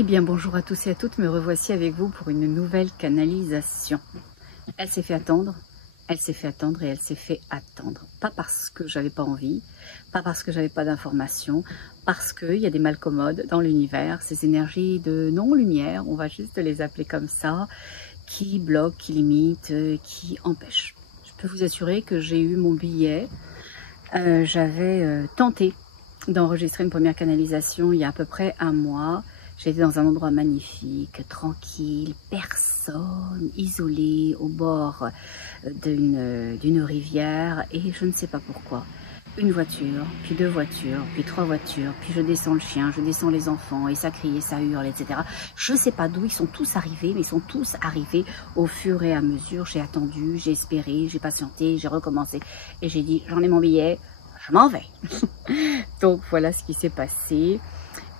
Eh bien bonjour à tous et à toutes, me revoici avec vous pour une nouvelle canalisation. Elle s'est fait attendre, et elle s'est fait attendre. Pas parce que j'avais pas envie, pas parce que j'avais pas d'informations, parce qu'il y a des malcommodes dans l'univers, ces énergies de non-lumière, on va juste les appeler comme ça, qui bloquent, qui limitent, qui empêchent. Je peux vous assurer que j'ai eu mon billet, j'avais tenté d'enregistrer une première canalisation il y a à peu près un mois. J'étais dans un endroit magnifique, tranquille, personne, isolé, au bord d'une rivière, et je ne sais pas pourquoi. Une voiture, puis deux voitures, puis trois voitures, puis je descends le chien, je descends les enfants, et ça crie, et ça hurle, etc. Je ne sais pas d'où ils sont tous arrivés, mais ils sont tous arrivés au fur et à mesure. J'ai attendu, j'ai espéré, j'ai patienté, j'ai recommencé, et j'ai dit, j'en ai mon billet, je m'en vais. Donc voilà ce qui s'est passé.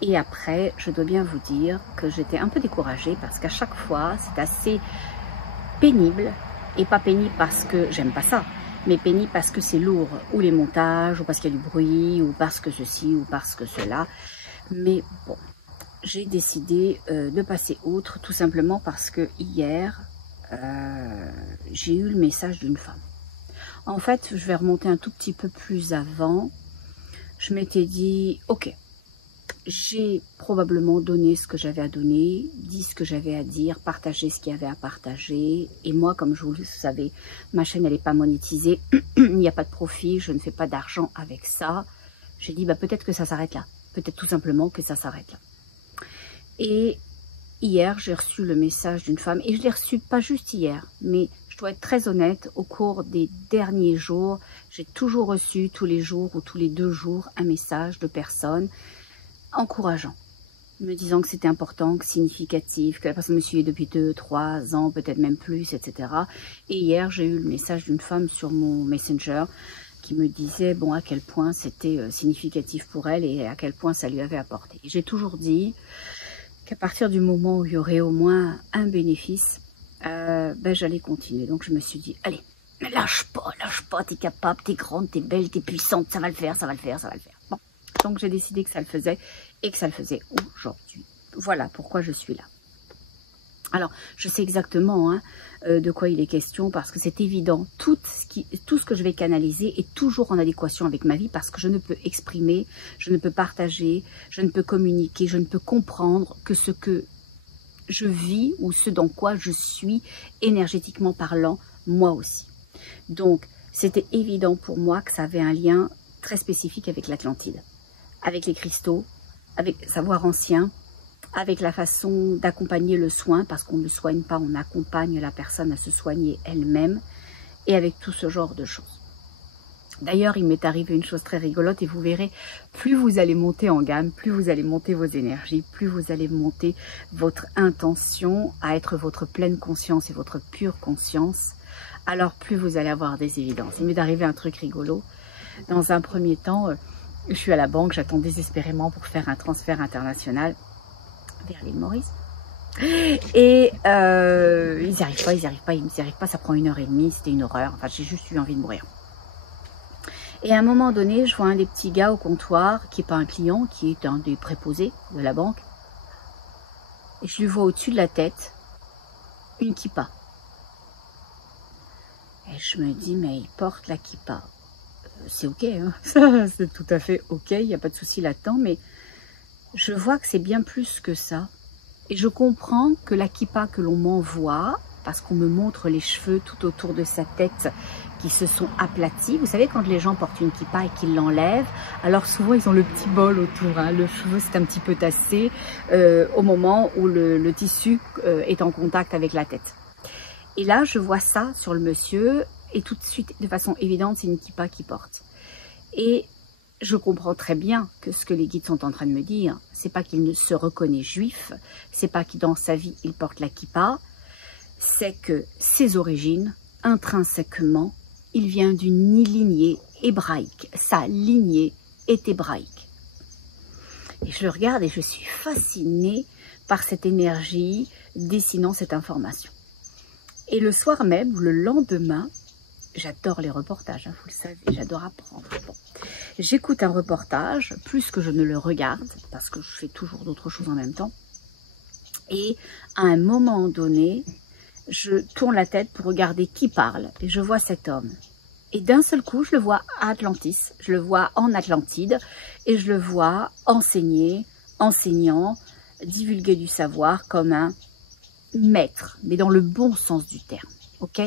Et après, je dois bien vous dire que j'étais un peu découragée parce qu'à chaque fois, c'est assez pénible. Et pas pénible parce que j'aime pas ça, mais pénible parce que c'est lourd. Ou les montages, ou parce qu'il y a du bruit, ou parce que ceci, ou parce que cela. Mais bon, j'ai décidé de passer outre, tout simplement parce que hier, j'ai eu le message d'une femme. En fait, je vais remonter un tout petit peu plus avant. Je m'étais dit, ok, j'ai probablement donné ce que j'avais à donner, dit ce que j'avais à dire, partagé ce qu'il y avait à partager. Et moi, comme vous le savez, ma chaîne, elle n'est pas monétisée. Il n'y a pas de profit, je ne fais pas d'argent avec ça. J'ai dit, bah, peut-être que ça s'arrête là. Peut-être tout simplement que ça s'arrête là. Et hier, j'ai reçu le message d'une femme. Et je l'ai reçu pas juste hier, mais je dois être très honnête, au cours des derniers jours, j'ai toujours reçu tous les jours ou tous les 2 jours un message de personnes encourageant, me disant que c'était important, que significatif, que la personne me suivait depuis 2, 3 ans, peut-être même plus, etc. Et hier, j'ai eu le message d'une femme sur mon Messenger qui me disait bon à quel point c'était significatif pour elle et à quel point ça lui avait apporté. J'ai toujours dit qu'à partir du moment où il y aurait au moins un bénéfice, ben, j'allais continuer. Donc je me suis dit, allez, lâche pas, t'es capable, t'es grande, t'es belle, t'es puissante, ça va le faire, ça va le faire, ça va le faire. Bon. Donc j'ai décidé que ça le faisait et que ça le faisait aujourd'hui. Voilà pourquoi je suis là. Alors je sais exactement de quoi il est question parce que c'est évident. Tout ce que je vais canaliser est toujours en adéquation avec ma vie parce que je ne peux exprimer, je ne peux partager, je ne peux communiquer, je ne peux comprendre que ce que je vis ou ce dans quoi je suis énergétiquement parlant moi aussi. Donc c'était évident pour moi que ça avait un lien très spécifique avec l'Atlantide. Avec les cristaux, avec savoir ancien, avec la façon d'accompagner le soin, parce qu'on ne soigne pas, on accompagne la personne à se soigner elle-même, et avec tout ce genre de choses. D'ailleurs, il m'est arrivé une chose très rigolote, et vous verrez, plus vous allez monter en gamme, plus vous allez monter vos énergies, plus vous allez monter votre intention à être votre pleine conscience et votre pure conscience, alors plus vous allez avoir des évidences. Il m'est arrivé un truc rigolo. Dans un premier temps, je suis à la banque, j'attends désespérément pour faire un transfert international vers l'île Maurice. Et ils n'y arrivent pas, ça prend 1h30, c'était une horreur. Enfin, j'ai juste eu envie de mourir. Et à un moment donné, je vois un des petits gars au comptoir, qui n'est pas un client, qui est un des préposés de la banque. Et je lui vois au-dessus de la tête une kippa. Et je me dis, mais il porte la kippa. C'est ok, hein. C'est tout à fait ok, il n'y a pas de souci là-dedans, mais je vois que c'est bien plus que ça. Et je comprends que la kippa que l'on m'envoie, parce qu'on me montre les cheveux tout autour de sa tête qui se sont aplatis. Vous savez, quand les gens portent une kippa et qu'ils l'enlèvent, alors souvent ils ont le petit bol autour, hein. Le cheveu c'est un petit peu tassé au moment où le tissu est en contact avec la tête. Et là, je vois ça sur le monsieur. Et tout de suite, de façon évidente, c'est une kippa qu'il porte. Et je comprends très bien que ce que les guides sont en train de me dire, c'est pas qu'il ne se reconnaît juif, c'est pas que dans sa vie il porte la kippa, c'est que ses origines, intrinsèquement, il vient d'une lignée hébraïque. Sa lignée est hébraïque. Et je le regarde et je suis fascinée par cette énergie dessinant cette information. Et le soir même, ou le lendemain, j'adore les reportages, hein, vous le savez, j'adore apprendre. Bon. J'écoute un reportage, plus que je ne le regarde, parce que je fais toujours d'autres choses en même temps. Et à un moment donné, je tourne la tête pour regarder qui parle et je vois cet homme. Et d'un seul coup, je le vois à Atlantis, je le vois en Atlantide et je le vois enseigner, enseignant, divulguer du savoir comme un maître, mais dans le bon sens du terme, ok?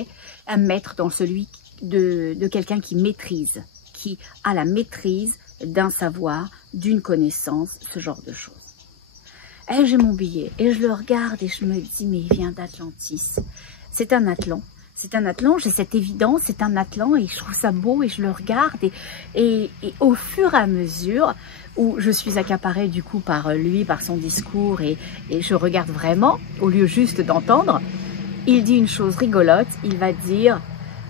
Un maître dans celui de quelqu'un qui maîtrise, qui a la maîtrise d'un savoir, d'une connaissance, ce genre de choses. Et j'ai mon billet et je le regarde et je me dis, mais il vient d'Atlantis. C'est un Atlan. C'est un Atlan, j'ai cette évidence, c'est un Atlan et je trouve ça beau et je le regarde. Et au fur et à mesure où je suis accaparée du coup par lui, par son discours et je regarde vraiment, au lieu juste d'entendre, il dit une chose rigolote, il va dire,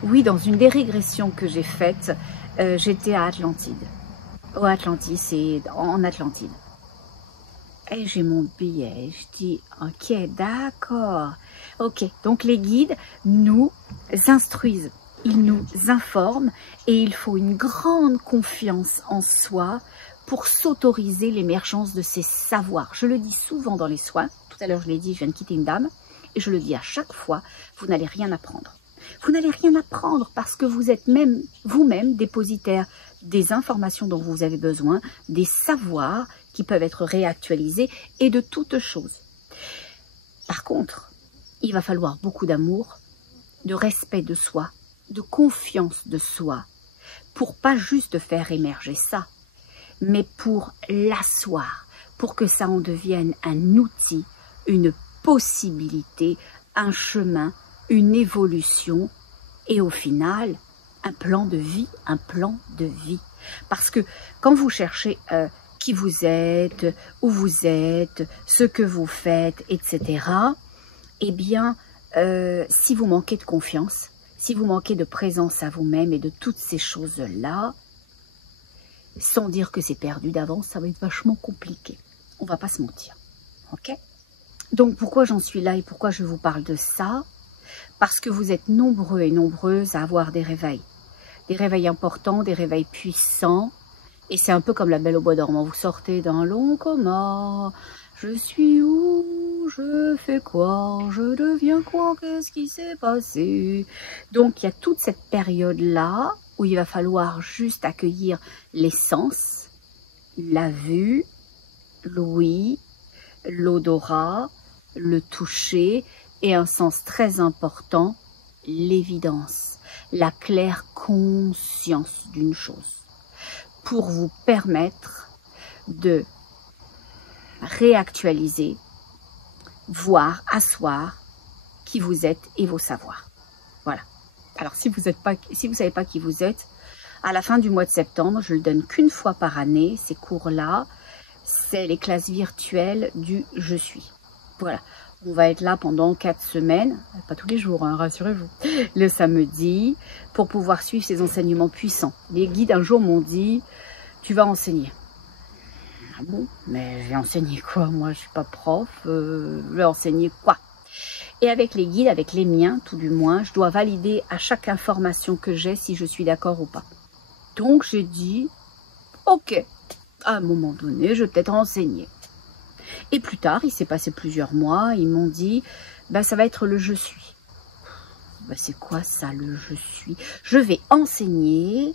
oui, dans une des régressions que j'ai faites, j'étais à Atlantide, au Atlantis et en Atlantide. Et j'ai mon billet, je dis, ok, d'accord. Ok, donc les guides nous instruisent, ils nous informent et il faut une grande confiance en soi pour s'autoriser l'émergence de ces savoirs. Je le dis souvent dans les soins, tout à l'heure je l'ai dit, je viens de quitter une dame, et je le dis à chaque fois, vous n'allez rien apprendre. Vous n'allez rien apprendre parce que vous êtes même vous-même dépositaire des informations dont vous avez besoin, des savoirs qui peuvent être réactualisés et de toutes choses. Par contre, il va falloir beaucoup d'amour, de respect de soi, de confiance de soi, pour pas juste faire émerger ça, mais pour l'asseoir, pour que ça en devienne un outil, une possibilité, un chemin, une évolution et au final, un plan de vie, un plan de vie. Parce que quand vous cherchez qui vous êtes, où vous êtes, ce que vous faites, etc., eh bien, si vous manquez de confiance, si vous manquez de présence à vous-même et de toutes ces choses-là, sans dire que c'est perdu d'avance, ça va être vachement compliqué. On va pas se mentir, ok? Donc, pourquoi j'en suis là et pourquoi je vous parle de ça? Parce que vous êtes nombreux et nombreuses à avoir des réveils importants, des réveils puissants, et c'est un peu comme la Belle au bois dormant, vous sortez d'un long coma, je suis où, je fais quoi, je deviens quoi, qu'est-ce qui s'est passé? Donc il y a toute cette période-là où il va falloir juste accueillir les sens, la vue, l'ouïe, l'odorat, le toucher et un sens très important, l'évidence, la claire conscience d'une chose, pour vous permettre de réactualiser, voir, asseoir qui vous êtes et vos savoirs. Voilà. Alors si vous savez pas qui vous êtes, à la fin du mois de septembre, je le donne qu'une fois par année, ces cours-là, c'est les classes virtuelles du Je suis. Voilà. On va être là pendant 4 semaines, pas tous les jours, hein, rassurez-vous, le samedi, pour pouvoir suivre ces enseignements puissants. Les guides un jour m'ont dit, tu vas enseigner. Ah bon, mais j'ai enseigné quoi? Moi, je suis pas prof, je vais enseigner quoi? Et avec les guides, avec les miens, tout du moins, je dois valider à chaque information que j'ai si je suis d'accord ou pas. Donc, j'ai dit, ok, à un moment donné, je vais peut-être enseigner. Et plus tard, il s'est passé plusieurs mois, ils m'ont dit, bah, ça va être le je suis. Bah, c'est quoi ça, le je suis? Je vais enseigner,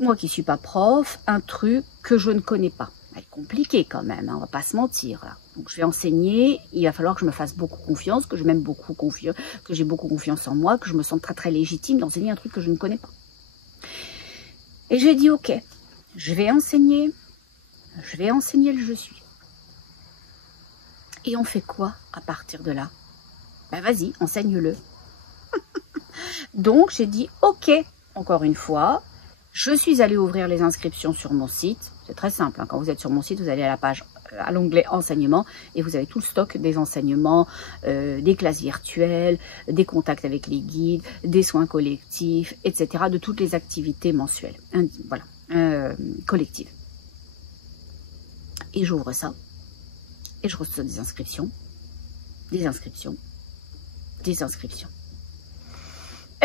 moi qui ne suis pas prof, un truc que je ne connais pas. C'est compliqué quand même, hein, on va pas se mentir. Là. Donc je vais enseigner, il va falloir que je me fasse beaucoup confiance, que je m'aime beaucoup confiance, que j'ai beaucoup confiance en moi, que je me sens très très légitime d'enseigner un truc que je ne connais pas. Et j'ai dit ok, je vais enseigner le je suis. Et on fait quoi à partir de là? Ben vas-y, enseigne-le. Donc j'ai dit ok, encore une fois, je suis allée ouvrir les inscriptions sur mon site. C'est très simple, hein. Quand vous êtes sur mon site, vous allez à la page, à l'onglet enseignement et vous avez tout le stock des enseignements, des classes virtuelles, des contacts avec les guides, des soins collectifs, etc. de toutes les activités mensuelles, voilà, collectives. Et j'ouvre ça. Et je reçois des inscriptions, des inscriptions, des inscriptions.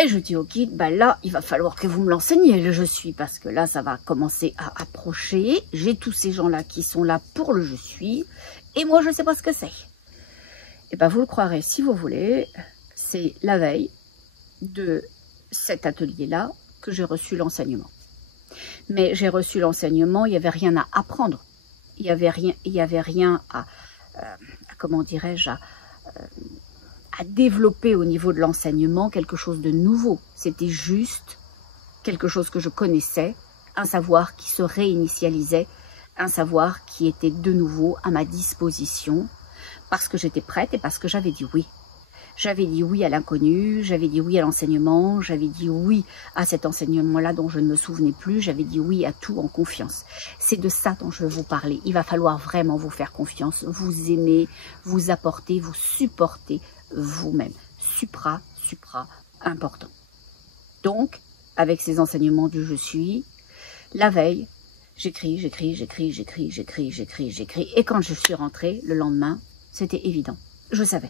Et je dis au guide, bah là, il va falloir que vous me l'enseigniez, le je suis, parce que là, ça va commencer à approcher. J'ai tous ces gens-là qui sont là pour le je suis, et moi, je ne sais pas ce que c'est. Et bien vous le croirez si vous voulez, c'est la veille de cet atelier-là que j'ai reçu l'enseignement. Mais j'ai reçu l'enseignement, il n'y avait rien à apprendre. Il n'y avait rien à comment dirais-je, à développer au niveau de l'enseignement quelque chose de nouveau. C'était juste quelque chose que je connaissais, un savoir qui se réinitialisait, un savoir qui était de nouveau à ma disposition, parce que j'étais prête et parce que j'avais dit oui. J'avais dit oui à l'inconnu, j'avais dit oui à l'enseignement, j'avais dit oui à cet enseignement-là dont je ne me souvenais plus, j'avais dit oui à tout en confiance. C'est de ça dont je veux vous parler. Il va falloir vraiment vous faire confiance, vous aimer, vous apporter, vous supporter vous-même. Supra, important. Donc, avec ces enseignements du je suis, la veille, j'écris. Et quand je suis rentrée, le lendemain, c'était évident. Je savais.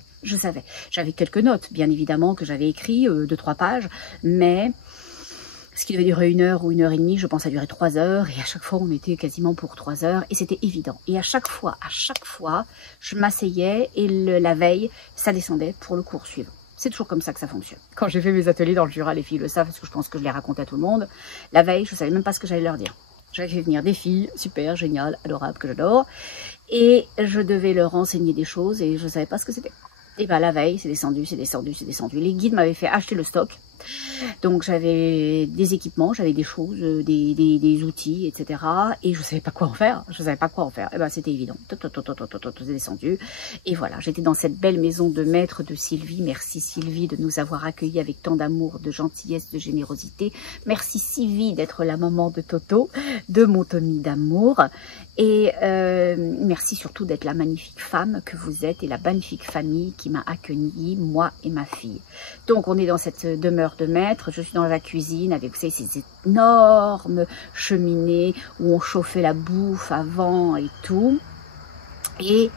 J'avais quelques notes, bien évidemment, que j'avais écrit, 2-3 pages, mais ce qui devait durer 1 heure ou 1 heure et demie, je pense, ça durait 3 heures, et à chaque fois, on était quasiment pour 3 heures, et c'était évident. Et à chaque fois, je m'asseyais, et la veille, ça descendait pour le cours suivant. C'est toujours comme ça que ça fonctionne. Quand j'ai fait mes ateliers dans le Jura, les filles le savent, parce que je pense que je les raconte à tout le monde, la veille, je ne savais même pas ce que j'allais leur dire. J'avais fait venir des filles, super, géniales, adorables, que j'adore, et je devais leur enseigner des choses, et je ne savais pas ce que c'était. Et bien la veille, c'est descendu. Les guides m'avaient fait acheter le stock. Donc j'avais des équipements, j'avais des choses, des outils, etc. Et je ne savais pas quoi en faire. Et bien c'était évident. C'est descendu. Et voilà, j'étais dans cette belle maison de maître de Sylvie. Merci Sylvie de nous avoir accueillis avec tant d'amour, de gentillesse, de générosité. Merci Sylvie d'être la maman de Toto, de mon Tommy d'amour. Et merci surtout d'être la magnifique femme que vous êtes et la magnifique famille qui m'a accueilli, moi et ma fille. Donc on est dans cette demeure de maître, je suis dans la cuisine avec, vous savez, ces énormes cheminées où on chauffait la bouffe avant et tout. Et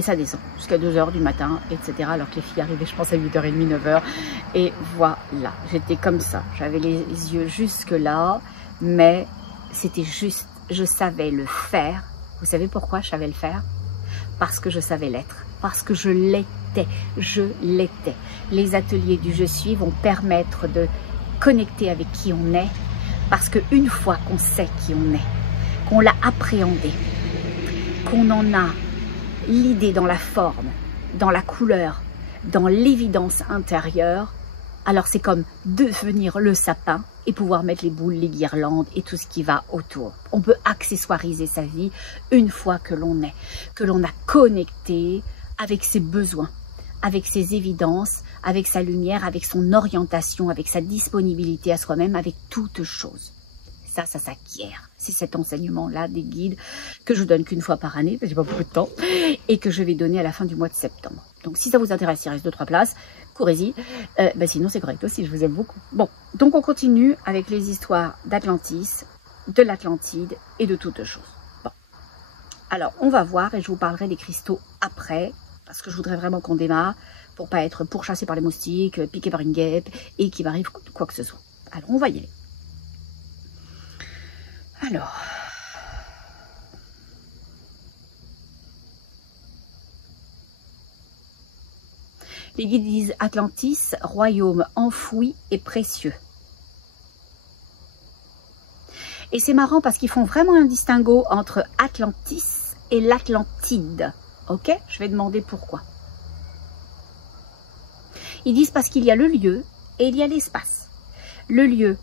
ça descend jusqu'à 2 h du matin, etc. Alors que les filles arrivaient, je pense, à 8 h 30, 9 h. Et voilà, j'étais comme ça. J'avais les yeux jusque là, mais c'était juste, je savais le faire. Vous savez pourquoi je savais le faire? Parce que je savais l'être, parce que je l'étais. Les ateliers du je suis vont permettre de connecter avec qui on est, parce qu'une fois qu'on sait qui on est, qu'on l'a appréhendé, qu'on en a l'idée dans la forme, dans la couleur, dans l'évidence intérieure, alors c'est comme devenir le sapin et pouvoir mettre les boules, les guirlandes et tout ce qui va autour. On peut accessoiriser sa vie une fois que l'on a connecté avec ses besoins, avec ses évidences, avec sa lumière, avec son orientation, avec sa disponibilité à soi-même, avec toute chose. Ça s'acquiert. C'est cet enseignement-là des guides que je donne qu'une fois par année, parce que j'ai pas beaucoup de temps, et que je vais donner à la fin du mois de septembre. Donc si ça vous intéresse, il reste 2-3 places, courez-y. Sinon c'est correct aussi, je vous aime beaucoup. Bon, donc on continue avec les histoires d'Atlantis, de l'Atlantide et de toutes choses. Bon, alors on va voir et je vous parlerai des cristaux après, parce que je voudrais vraiment qu'on démarre pour pas être pourchassé par les moustiques, piqué par une guêpe et qu'il m'arrive quoi que ce soit. Alors on va y aller. Alors, les guides disent Atlantis, royaume enfoui et précieux. Et c'est marrant parce qu'ils font vraiment un distinguo entre Atlantis et l'Atlantide. Ok? Je vais demander pourquoi. Ils disent parce qu'il y a le lieu et il y a l'espace. Le lieu,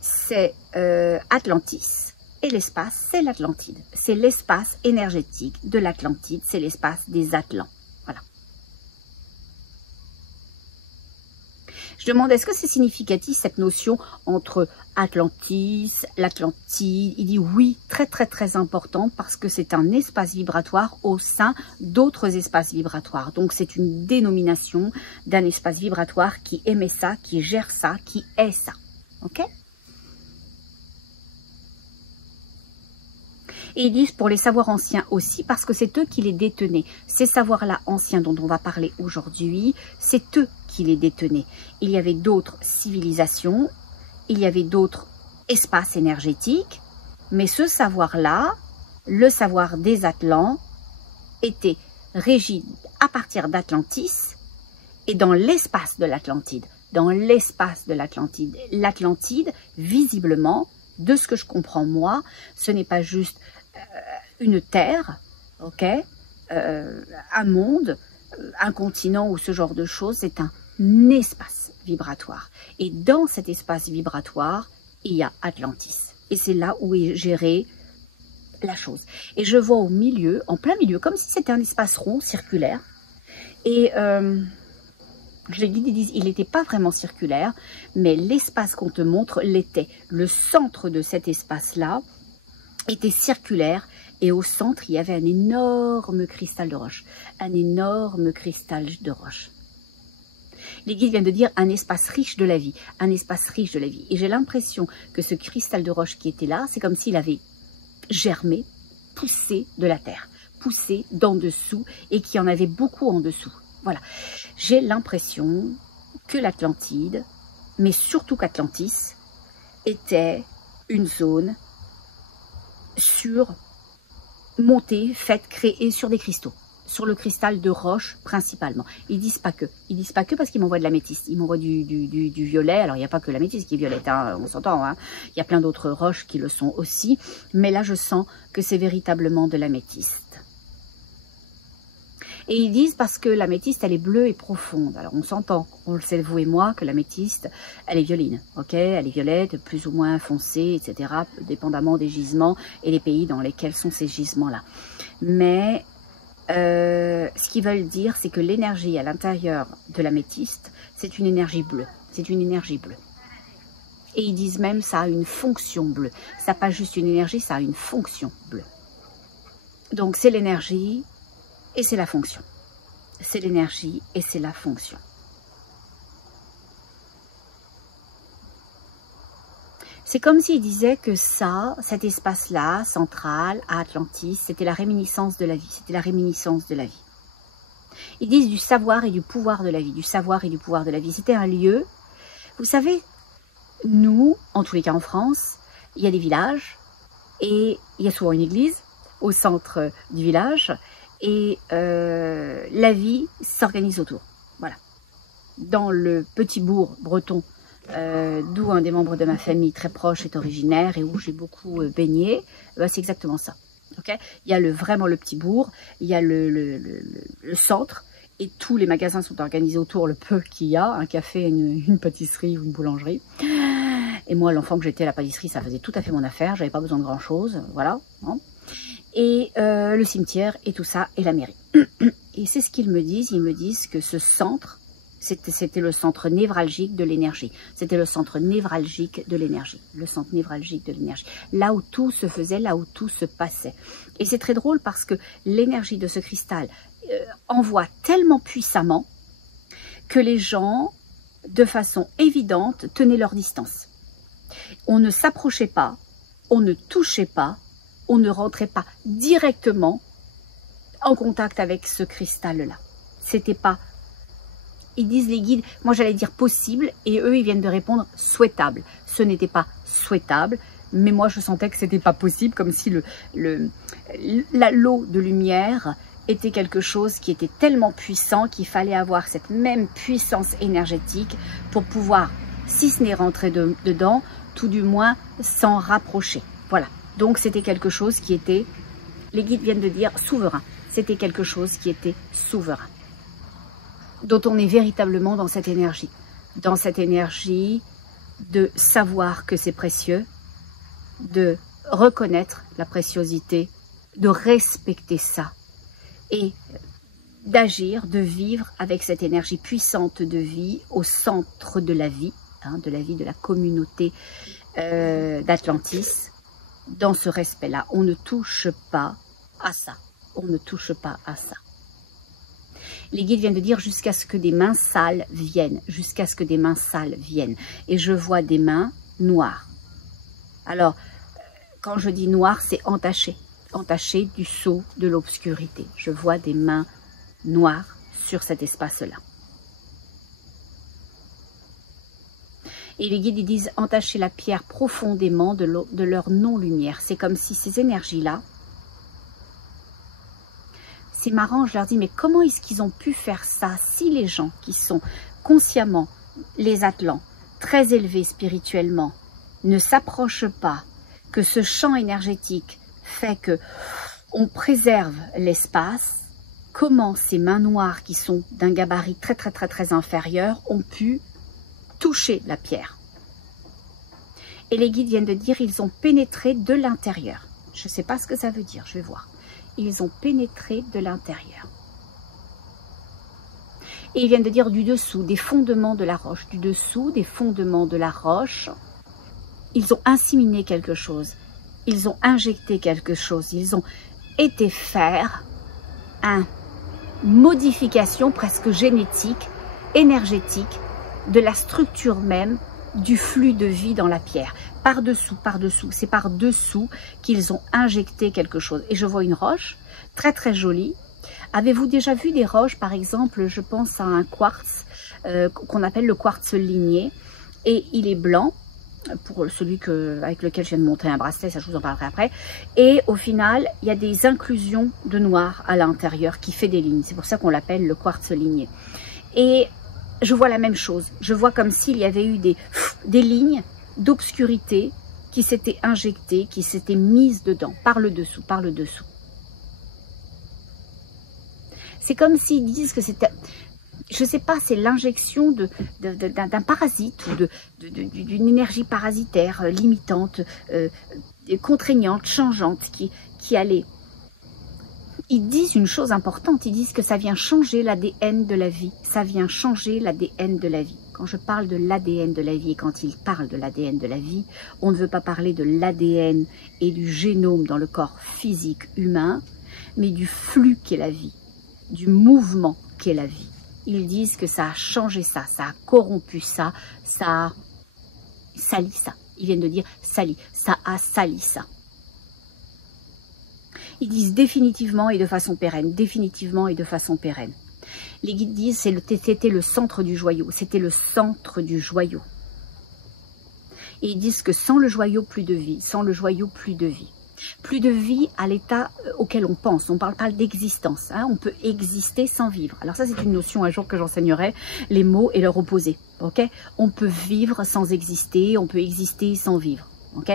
c'est Atlantis. Et l'espace, c'est l'Atlantide. C'est l'espace énergétique de l'Atlantide. C'est l'espace des Atlants. Voilà. Je demande, est-ce que c'est significatif cette notion entre Atlantis, l'Atlantide? Il dit oui, très important, parce que c'est un espace vibratoire au sein d'autres espaces vibratoires. Donc c'est une dénomination d'un espace vibratoire qui émet ça, qui gère ça, qui est ça. Ok? Et ils disent pour les savoirs anciens aussi, parce que c'est eux qui les détenaient. Ces savoirs-là anciens dont on va parler aujourd'hui, c'est eux qui les détenaient. Il y avait d'autres civilisations, il y avait d'autres espaces énergétiques, mais ce savoir-là, le savoir des Atlants, était régie à partir d'Atlantis et dans l'espace de l'Atlantide. Dans l'espace de l'Atlantide. L'Atlantide, visiblement, de ce que je comprends moi, ce n'est pas juste une terre, ok, un monde, un continent ou ce genre de choses, c'est un espace vibratoire. Et dans cet espace vibratoire, il y a Atlantis. Et c'est là où est gérée la chose. Et je vois au milieu, en plein milieu, comme si c'était un espace rond, circulaire. Et les guides disent, il n'était pas vraiment circulaire, mais l'espace qu'on te montre l'était. Le centre de cet espace-là était circulaire et au centre, il y avait un énorme cristal de roche. Un énorme cristal de roche. Les guides viennent de dire un espace riche de la vie. Un espace riche de la vie. Et j'ai l'impression que ce cristal de roche qui était là, c'est comme s'il avait germé, poussé de la terre. Poussé d'en dessous et qu'il y en avait beaucoup en dessous. Voilà. J'ai l'impression que l'Atlantide, mais surtout qu'Atlantis, était une zone montée, faite, créée sur des cristaux. Sur le cristal de roche principalement. Ils disent pas que. Ils disent pas que parce qu'ils m'envoient de l'améthyste. Ils m'envoient du violet. Alors il n'y a pas que l'améthyste qui est violette, hein, on s'entend. Hein. Il y a plein d'autres roches qui le sont aussi. Mais là je sens que c'est véritablement de l'améthyste. Et ils disent parce que l'améthyste elle est bleue et profonde. Alors on s'entend, on le sait vous et moi, que l'améthyste elle est violine. Ok, elle est violette, plus ou moins foncée, etc. Dépendamment des gisements et des pays dans lesquels sont ces gisements-là. Mais ce qu'ils veulent dire, c'est que l'énergie à l'intérieur de l'améthyste, c'est une énergie bleue. C'est une énergie bleue. Et ils disent même ça a une fonction bleue. Ça n'a pas juste une énergie, ça a une fonction bleue. Donc c'est l'énergie et c'est la fonction. C'est l'énergie et c'est la fonction. C'est comme s'il disait que ça, cet espace-là, central, à Atlantis, c'était la réminiscence de la vie. C'était la réminiscence de la vie. Ils disent du savoir et du pouvoir de la vie. Du savoir et du pouvoir de la vie. C'était un lieu. Vous savez, nous, en tous les cas en France, il y a des villages et il y a souvent une église au centre du village et la vie s'organise autour. Voilà. Dans le petit bourg breton, d'où un des membres de ma famille très proche est originaire et où j'ai beaucoup baigné, c'est exactement ça. Okay, il y a vraiment le petit bourg, il y a le centre et tous les magasins sont organisés autour, le peu qu'il y a, un café, une pâtisserie ou une boulangerie. Et moi, l'enfant que j'étais à la pâtisserie, ça faisait tout à fait mon affaire, j'avais pas besoin de grand chose, voilà. Hein. Et le cimetière et tout ça et la mairie. Et c'est ce qu'ils me disent, ils me disent que ce centre, c'était le centre névralgique de l'énergie. C'était le centre névralgique de l'énergie. Le centre névralgique de l'énergie. Là où tout se faisait, là où tout se passait. Et c'est très drôle parce que l'énergie de ce cristal envoie tellement puissamment que les gens, de façon évidente, tenaient leur distance. On ne s'approchait pas, on ne touchait pas, on ne rentrait pas directement en contact avec ce cristal-là. C'était pas... Ils disent les guides, moi j'allais dire possible, et eux ils viennent de répondre souhaitable. Ce n'était pas souhaitable, mais moi je sentais que c'était pas possible, comme si l'halo de lumière était quelque chose qui était tellement puissant qu'il fallait avoir cette même puissance énergétique pour pouvoir, si ce n'est rentrer dedans, tout du moins s'en rapprocher. Voilà, donc c'était quelque chose qui était, les guides viennent de dire souverain, c'était quelque chose qui était souverain. Dont on est véritablement dans cette énergie de savoir que c'est précieux, de reconnaître la préciosité, de respecter ça et d'agir, de vivre avec cette énergie puissante de vie au centre de la vie, de la communauté d'Atlantis, dans ce respect-là. On ne touche pas à ça, on ne touche pas à ça. Les guides viennent de dire jusqu'à ce que des mains sales viennent, jusqu'à ce que des mains sales viennent. Et je vois des mains noires. Alors, quand je dis noir, c'est entaché, entaché du sceau de l'obscurité. Je vois des mains noires sur cet espace-là. Et les guides ils disent entacher la pierre profondément de leur non-lumière. C'est comme si ces énergies-là, c'est marrant, je leur dis, mais comment est-ce qu'ils ont pu faire ça si les gens qui sont consciemment, les Atlants, très élevés spirituellement, ne s'approchent pas, que ce champ énergétique fait que on préserve l'espace, comment ces mains noires qui sont d'un gabarit très inférieur ont pu toucher la pierre. Et les guides viennent de dire, ils ont pénétré de l'intérieur. Je ne sais pas ce que ça veut dire, je vais voir. Ils ont pénétré de l'intérieur. Et ils viennent de dire du dessous, des fondements de la roche, du dessous, des fondements de la roche. Ils ont inséminé quelque chose, ils ont injecté quelque chose, ils ont été faire une modification presque génétique, énergétique, de la structure même du flux de vie dans la pierre. Par-dessous, c'est par-dessous qu'ils ont injecté quelque chose. Et je vois une roche très jolie. Avez-vous déjà vu des roches, par exemple, je pense à un quartz qu'on appelle le quartz ligné, et il est blanc, pour celui avec lequel je viens de montrer un bracelet, ça je vous en parlerai après, et au final, il y a des inclusions de noir à l'intérieur qui fait des lignes, c'est pour ça qu'on l'appelle le quartz ligné. Et je vois la même chose, je vois comme s'il y avait eu des lignes d'obscurité qui s'étaient injectées, qui s'étaient mises dedans, par le dessous. C'est comme s'ils disent que c'était, je ne sais pas, c'est l'injection d'un parasite ou d'une énergie parasitaire limitante, contraignante, changeante, qui allait. Ils disent une chose importante, ils disent que ça vient changer l'ADN de la vie. Ça vient changer l'ADN de la vie. Quand je parle de l'ADN de la vie et quand ils parlent de l'ADN de la vie, on ne veut pas parler de l'ADN et du génome dans le corps physique humain, mais du flux qu'est la vie, du mouvement qu'est la vie. Ils disent que ça a changé ça a corrompu ça, ça a sali ça. Ils viennent de dire sali, ça a sali ça. Ils disent définitivement et de façon pérenne, définitivement et de façon pérenne. Les guides disent c'était le centre du joyau, c'était le centre du joyau. Et ils disent que sans le joyau, plus de vie, sans le joyau, plus de vie. Plus de vie à l'état auquel on pense, on ne parle pas d'existence, hein, on peut exister sans vivre. Alors ça c'est une notion un jour que j'enseignerai, les mots et leur opposé, ok? On peut vivre sans exister, on peut exister sans vivre, ok?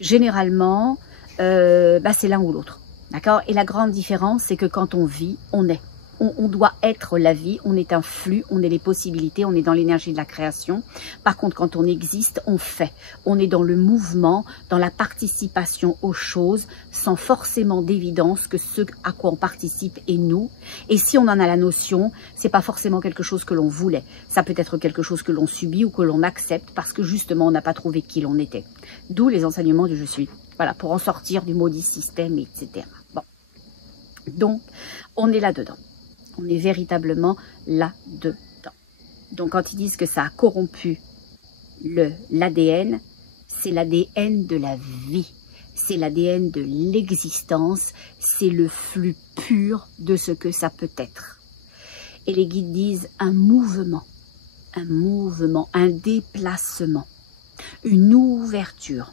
Généralement, c'est l'un ou l'autre, d'accord? Et la grande différence c'est que quand on vit, on est. On doit être la vie, on est un flux, on est les possibilités, on est dans l'énergie de la création. Par contre, quand on existe, on fait. On est dans le mouvement, dans la participation aux choses, sans forcément d'évidence que ce à quoi on participe est nous. Et si on en a la notion, c'est pas forcément quelque chose que l'on voulait. Ça peut être quelque chose que l'on subit ou que l'on accepte parce que justement, on n'a pas trouvé qui l'on était. D'où les enseignements du « je suis ». Voilà, pour en sortir du maudit système, etc. Bon. Donc, on est là-dedans. On est véritablement là-dedans. Donc quand ils disent que ça a corrompu l'ADN, c'est l'ADN de la vie, c'est l'ADN de l'existence, c'est le flux pur de ce que ça peut être. Et les guides disent un mouvement, un déplacement, une ouverture,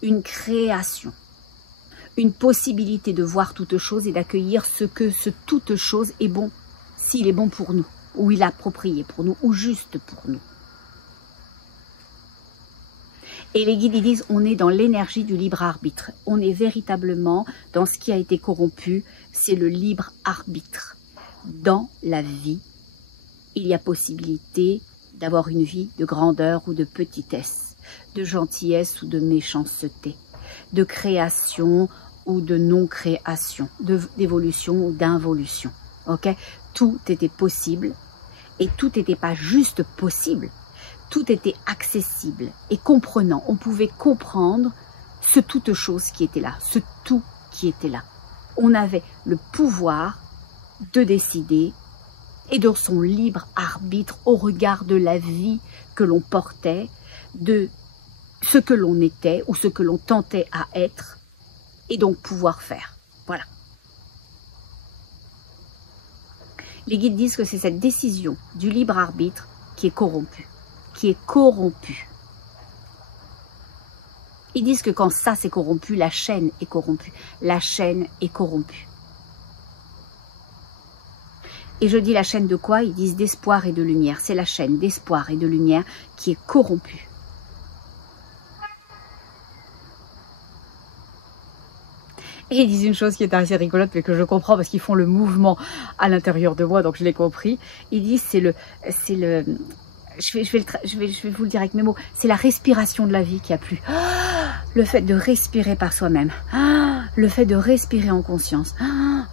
une création. Une possibilité de voir toute chose et d'accueillir ce que ce toute chose est bon, s'il est bon pour nous, ou il est approprié pour nous, ou juste pour nous. Et les guides disent, on est dans l'énergie du libre arbitre. On est véritablement dans ce qui a été corrompu, c'est le libre arbitre. Dans la vie, il y a possibilité d'avoir une vie de grandeur ou de petitesse, de gentillesse ou de méchanceté, de création ou de non-création, d'évolution ou d'involution. Okay? Tout était possible et tout n'était pas juste possible, tout était accessible et comprenant. On pouvait comprendre ce toute chose qui était là, ce tout qui était là. On avait le pouvoir de décider et de son libre arbitre au regard de la vie que l'on portait, de ce que l'on était ou ce que l'on tentait à être, et donc pouvoir faire. Voilà. Les guides disent que c'est cette décision du libre arbitre qui est corrompue. Ils disent que quand ça c'est corrompu, la chaîne est corrompue. La chaîne est corrompue. Et je dis la chaîne de quoi? Ils disent d'espoir et de lumière. C'est la chaîne d'espoir et de lumière qui est corrompue. Et ils disent une chose qui est assez rigolote, mais que je comprends parce qu'ils font le mouvement à l'intérieur de moi, donc je l'ai compris. Ils disent je vais vous le dire avec mes mots, c'est la respiration de la vie qui a plu. Le fait de respirer par soi-même, le fait de respirer en conscience,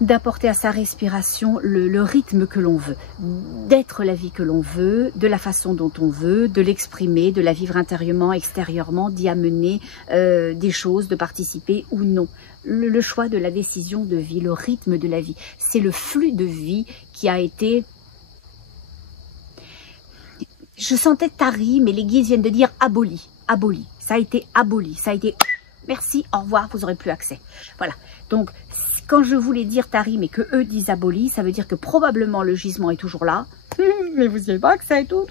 d'apporter à sa respiration le rythme que l'on veut, d'être la vie que l'on veut, de la façon dont on veut, de l'exprimer, de la vivre intérieurement, extérieurement, d'y amener des choses, de participer ou non. Le choix de la décision de vie, le rythme de la vie, c'est le flux de vie qui a été... Je sentais tari, mais les guides viennent de dire aboli, aboli. Ça a été aboli, ça a été merci, au revoir, vous n'aurez plus accès. Voilà. Donc, quand je voulais dire tari, mais que eux disent aboli, ça veut dire que probablement le gisement est toujours là. Mais vous n'y avez pas accès, tout,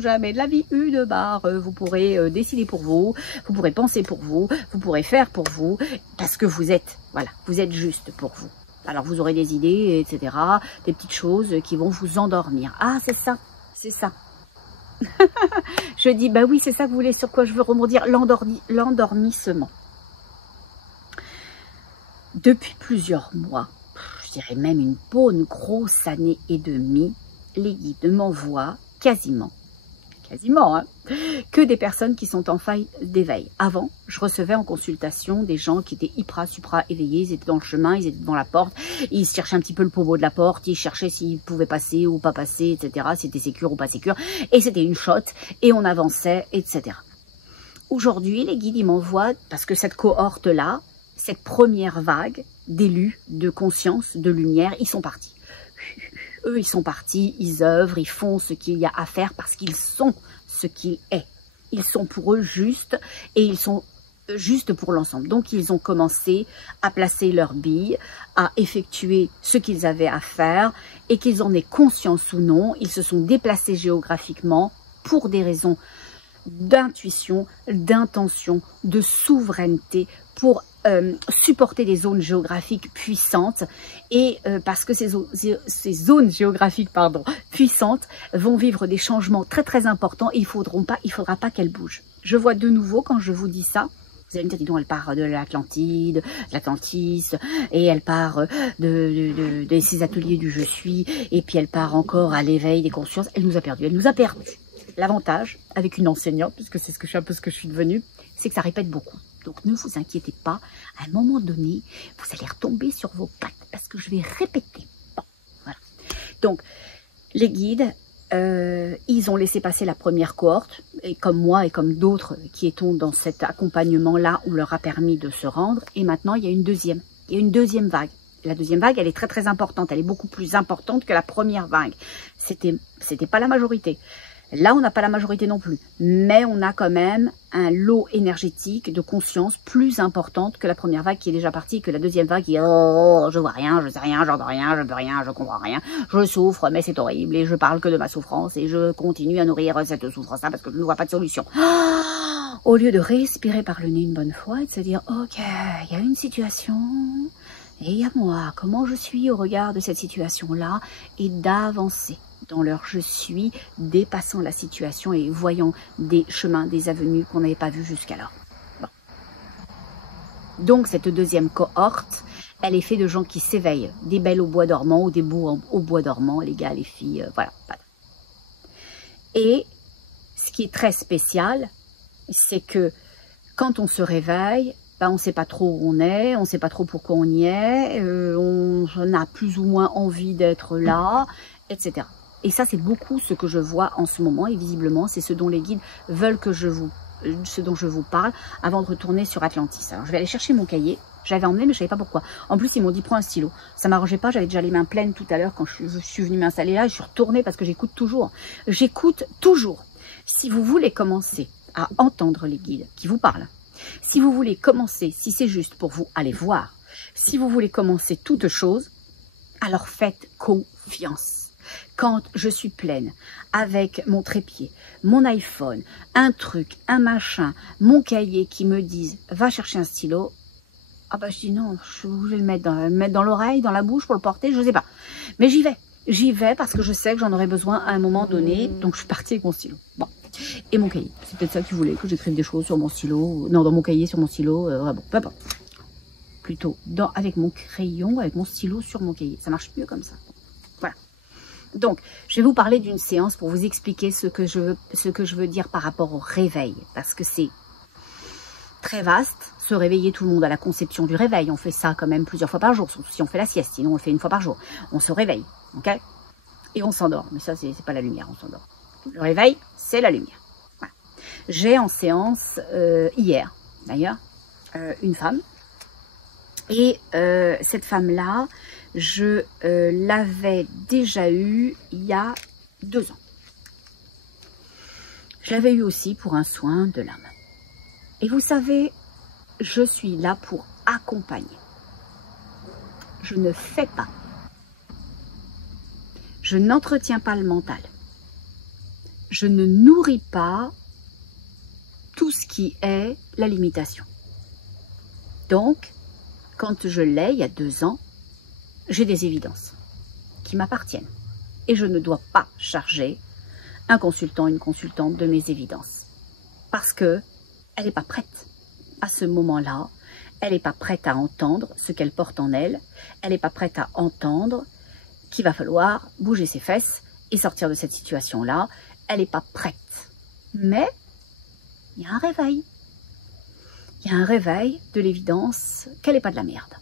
jamais de la vie, une barre. Vous pourrez décider pour vous, vous pourrez penser pour vous pourrez faire pour vous, parce que vous êtes, voilà, vous êtes juste pour vous. Alors, vous aurez des idées, etc., des petites choses qui vont vous endormir. Ah, c'est ça, c'est ça. Je dis, bah oui, c'est ça que vous voulez, sur quoi je veux rebondir, l'endormissement. Depuis plusieurs mois, je dirais même une bonne grosse année et demie, les guides m'envoient quasiment, hein, que des personnes qui sont en faille d'éveil. Avant, je recevais en consultation des gens qui étaient supra éveillés, ils étaient dans le chemin, ils étaient devant la porte, ils cherchaient un petit peu le pommeau de la porte, ils cherchaient s'ils pouvaient passer ou pas passer, etc., si c'était sécure ou pas sécure, et c'était une shot, et on avançait, etc. Aujourd'hui, les guides, ils m'envoient, parce que cette cohorte-là, cette première vague d'élus, de conscience, de lumière, ils sont partis. Eux, ils sont partis, ils œuvrent, ils font ce qu'il y a à faire parce qu'ils sont ce qu'il est. Ils sont pour eux justes et ils sont justes pour l'ensemble. Donc, ils ont commencé à placer leurs billes, à effectuer ce qu'ils avaient à faire et qu'ils en aient conscience ou non. Ils se sont déplacés géographiquement pour des raisons d'intuition, d'intention, de souveraineté, pour supporter des zones géographiques puissantes et parce que ces zones géographiques puissantes vont vivre des changements très très importants et il faudra pas qu'elles bougent. Je vois de nouveau quand je vous dis ça, vous allez me dire, dis donc, elle part de l'Atlantide, de l'Atlantis, et elle part de ces ateliers du je suis, et puis elle part encore à l'éveil des consciences. Elle nous a perdu, elle nous a perdu. L'avantage avec une enseignante, puisque c'est un peu ce que je suis devenue, c'est que ça répète beaucoup. Donc ne vous inquiétez pas, à un moment donné, vous allez retomber sur vos pattes parce que je vais répéter. Bon, voilà. Donc, les guides, ils ont laissé passer la première cohorte, et comme moi et comme d'autres qui étions dans cet accompagnement-là, on leur a permis de se rendre. Et maintenant, il y a une deuxième. Il y a une deuxième vague. La deuxième vague, elle est très très importante. Elle est beaucoup plus importante que la première vague. C'était pas la majorité. Là, on n'a pas la majorité non plus, mais on a quand même un lot énergétique de conscience plus importante que la première vague qui est déjà partie, et que la deuxième vague qui est oh, je vois rien, je sais rien, j'entends rien, je peux rien, je comprends rien, je souffre, mais c'est horrible et je parle que de ma souffrance et je continue à nourrir cette souffrance-là parce que je ne vois pas de solution. Au lieu de respirer par le nez une bonne fois et de se dire ok, il y a une situation et il y a moi, comment je suis au regard de cette situation-là et d'avancer dans leur je suis, dépassant la situation et voyant des chemins, des avenues qu'on n'avait pas vues jusqu'alors. Bon. Donc cette deuxième cohorte, elle est faite de gens qui s'éveillent, des belles au bois dormant ou des beaux au bois dormant, les gars, les filles, voilà. Et ce qui est très spécial, c'est que quand on se réveille, ben, on ne sait pas trop où on est, on ne sait pas trop pourquoi on y est, on a plus ou moins envie d'être là, etc. Et ça, c'est beaucoup ce que je vois en ce moment. Et visiblement, c'est ce dont les guides veulent que ce dont je vous parle avant de retourner sur Atlantis. Alors, je vais aller chercher mon cahier. J'avais emmené, mais je ne savais pas pourquoi. En plus, ils m'ont dit, prends un stylo. Ça ne m'arrangeait pas. J'avais déjà les mains pleines tout à l'heure quand je suis venue m'installer là. Je suis retournée parce que j'écoute toujours. J'écoute toujours. Si vous voulez commencer à entendre les guides qui vous parlent, si vous voulez commencer, si c'est juste pour vous, allez voir. Si vous voulez commencer toute chose, alors faites confiance. Quand je suis pleine avec mon trépied, mon iPhone, un truc, un machin, mon cahier qui me disent va chercher un stylo, ah bah je dis non, je voulais le mettre dans l'oreille, dans la bouche pour le porter, je sais pas. Mais j'y vais. j'y vais parce que je sais que j'en aurai besoin à un moment donné. Donc, je suis partie avec mon stylo. Bon. Et mon cahier. C'est peut-être ça qu'il voulait, que j'écrive des choses sur mon stylo. Non, dans mon cahier, sur mon stylo. Bon, peu importe. Plutôt avec mon crayon, avec mon stylo sur mon cahier. Ça marche mieux comme ça. Voilà. Donc, je vais vous parler d'une séance pour vous expliquer ce que je veux dire par rapport au réveil. Parce que c'est très vaste. Se réveiller, tout le monde à la conception du réveil. On fait ça quand même plusieurs fois par jour. Sauf si on fait la sieste, sinon on le fait une fois par jour. On se réveille, ok? Et on s'endort. Mais ça, c'est pas la lumière, on s'endort. Le réveil, c'est la lumière. Voilà. J'ai en séance hier, d'ailleurs, une femme. Et cette femme-là, je l'avais déjà eue il y a 2 ans. Je l'avais eue aussi pour un soin de l'âme. Et vous savez, je suis là pour accompagner. Je ne fais pas. Je n'entretiens pas le mental. Je ne nourris pas tout ce qui est la limitation. Donc, quand je l'ai, il y a 2 ans, j'ai des évidences qui m'appartiennent. Et je ne dois pas charger un consultant, une consultante de mes évidences. Parce qu'elle n'est pas prête à ce moment-là. Elle n'est pas prête à entendre ce qu'elle porte en elle. Elle n'est pas prête à entendre qu'il va falloir bouger ses fesses et sortir de cette situation-là. Elle n'est pas prête. Mais il y a un réveil. Il y a un réveil de l'évidence qu'elle n'est pas de la merde.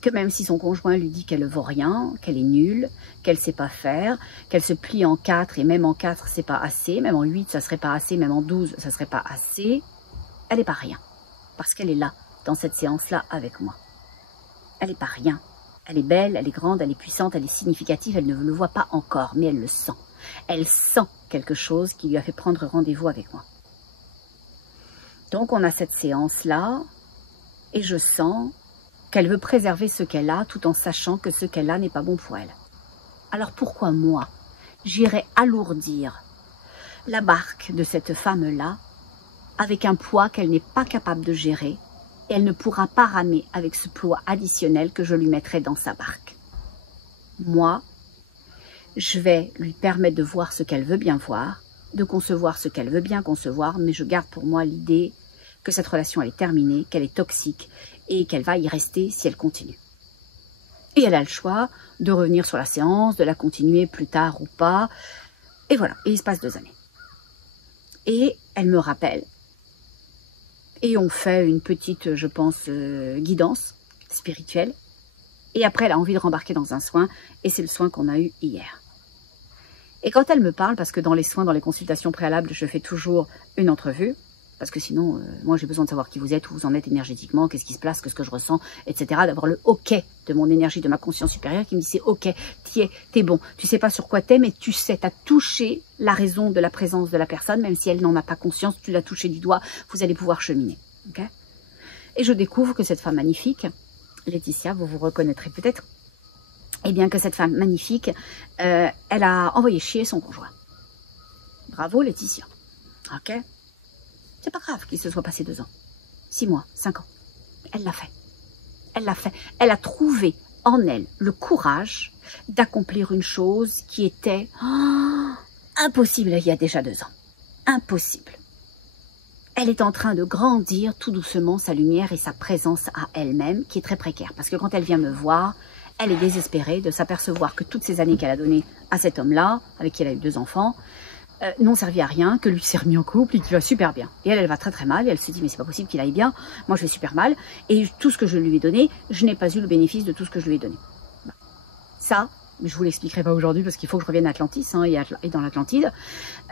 Que même si son conjoint lui dit qu'elle ne vaut rien, qu'elle est nulle, qu'elle ne sait pas faire, qu'elle se plie en 4 et même en 4 c'est pas assez, même en 8 ça serait pas assez, même en 12 ça serait pas assez, elle n'est pas rien. Parce qu'elle est là, dans cette séance-là avec moi. Elle n'est pas rien. Elle est belle, elle est grande, elle est puissante, elle est significative, elle ne le voit pas encore, mais elle le sent. Elle sent quelque chose qui lui a fait prendre rendez-vous avec moi. Donc on a cette séance-là, et je sens qu'elle veut préserver ce qu'elle a, tout en sachant que ce qu'elle a n'est pas bon pour elle. Alors pourquoi moi, j'irais alourdir la barque de cette femme-là, avec un poids qu'elle n'est pas capable de gérer, et elle ne pourra pas ramer avec ce poids additionnel que je lui mettrai dans sa barque. Moi, je vais lui permettre de voir ce qu'elle veut bien voir, de concevoir ce qu'elle veut bien concevoir, mais je garde pour moi l'idée que cette relation elle est terminée, qu'elle est toxique et qu'elle va y rester si elle continue. Et elle a le choix de revenir sur la séance, de la continuer plus tard ou pas. Et voilà, et il se passe 2 années. Et elle me rappelle. Et on fait une petite, je pense, guidance spirituelle. Et après, elle a envie de rembarquer dans un soin. Et c'est le soin qu'on a eu hier. Et quand elle me parle, parce que dans les soins, dans les consultations préalables, je fais toujours une entrevue. Parce que sinon, moi j'ai besoin de savoir qui vous êtes, où vous en êtes énergétiquement, qu'est-ce qui se passe, qu'est-ce que je ressens, etc. D'avoir le OK de mon énergie, de ma conscience supérieure qui me dit c'est OK, t'es bon. Tu sais pas sur quoi t'es, mais tu sais, t'as touché la raison de la présence de la personne, même si elle n'en a pas conscience, tu l'as touché du doigt, vous allez pouvoir cheminer. Okay, et je découvre que cette femme magnifique, Laetitia, vous vous reconnaîtrez peut-être, eh bien que cette femme magnifique, elle a envoyé chier son conjoint. Bravo Laetitia. Ok. C'est pas grave qu'il se soit passé 2 ans, 6 mois, 5 ans. Elle l'a fait. Elle l'a fait. Elle a trouvé en elle le courage d'accomplir une chose qui était impossible il y a déjà 2 ans. Impossible. Elle est en train de grandir tout doucement sa lumière et sa présence à elle-même qui est très précaire. Parce que quand elle vient me voir, elle est désespérée de s'apercevoir que toutes ces années qu'elle a données à cet homme-là, avec qui elle a eu 2 enfants, n'ont servi à rien, que lui s'est remis en couple et qu'il va super bien. Et elle va très très mal, et elle se dit mais c'est pas possible qu'il aille bien, moi je vais super mal, et tout ce que je lui ai donné, je n'ai pas eu le bénéfice de tout ce que je lui ai donné. Ça, je vous l'expliquerai pas aujourd'hui parce qu'il faut que je revienne à Atlantis et dans l'Atlantide,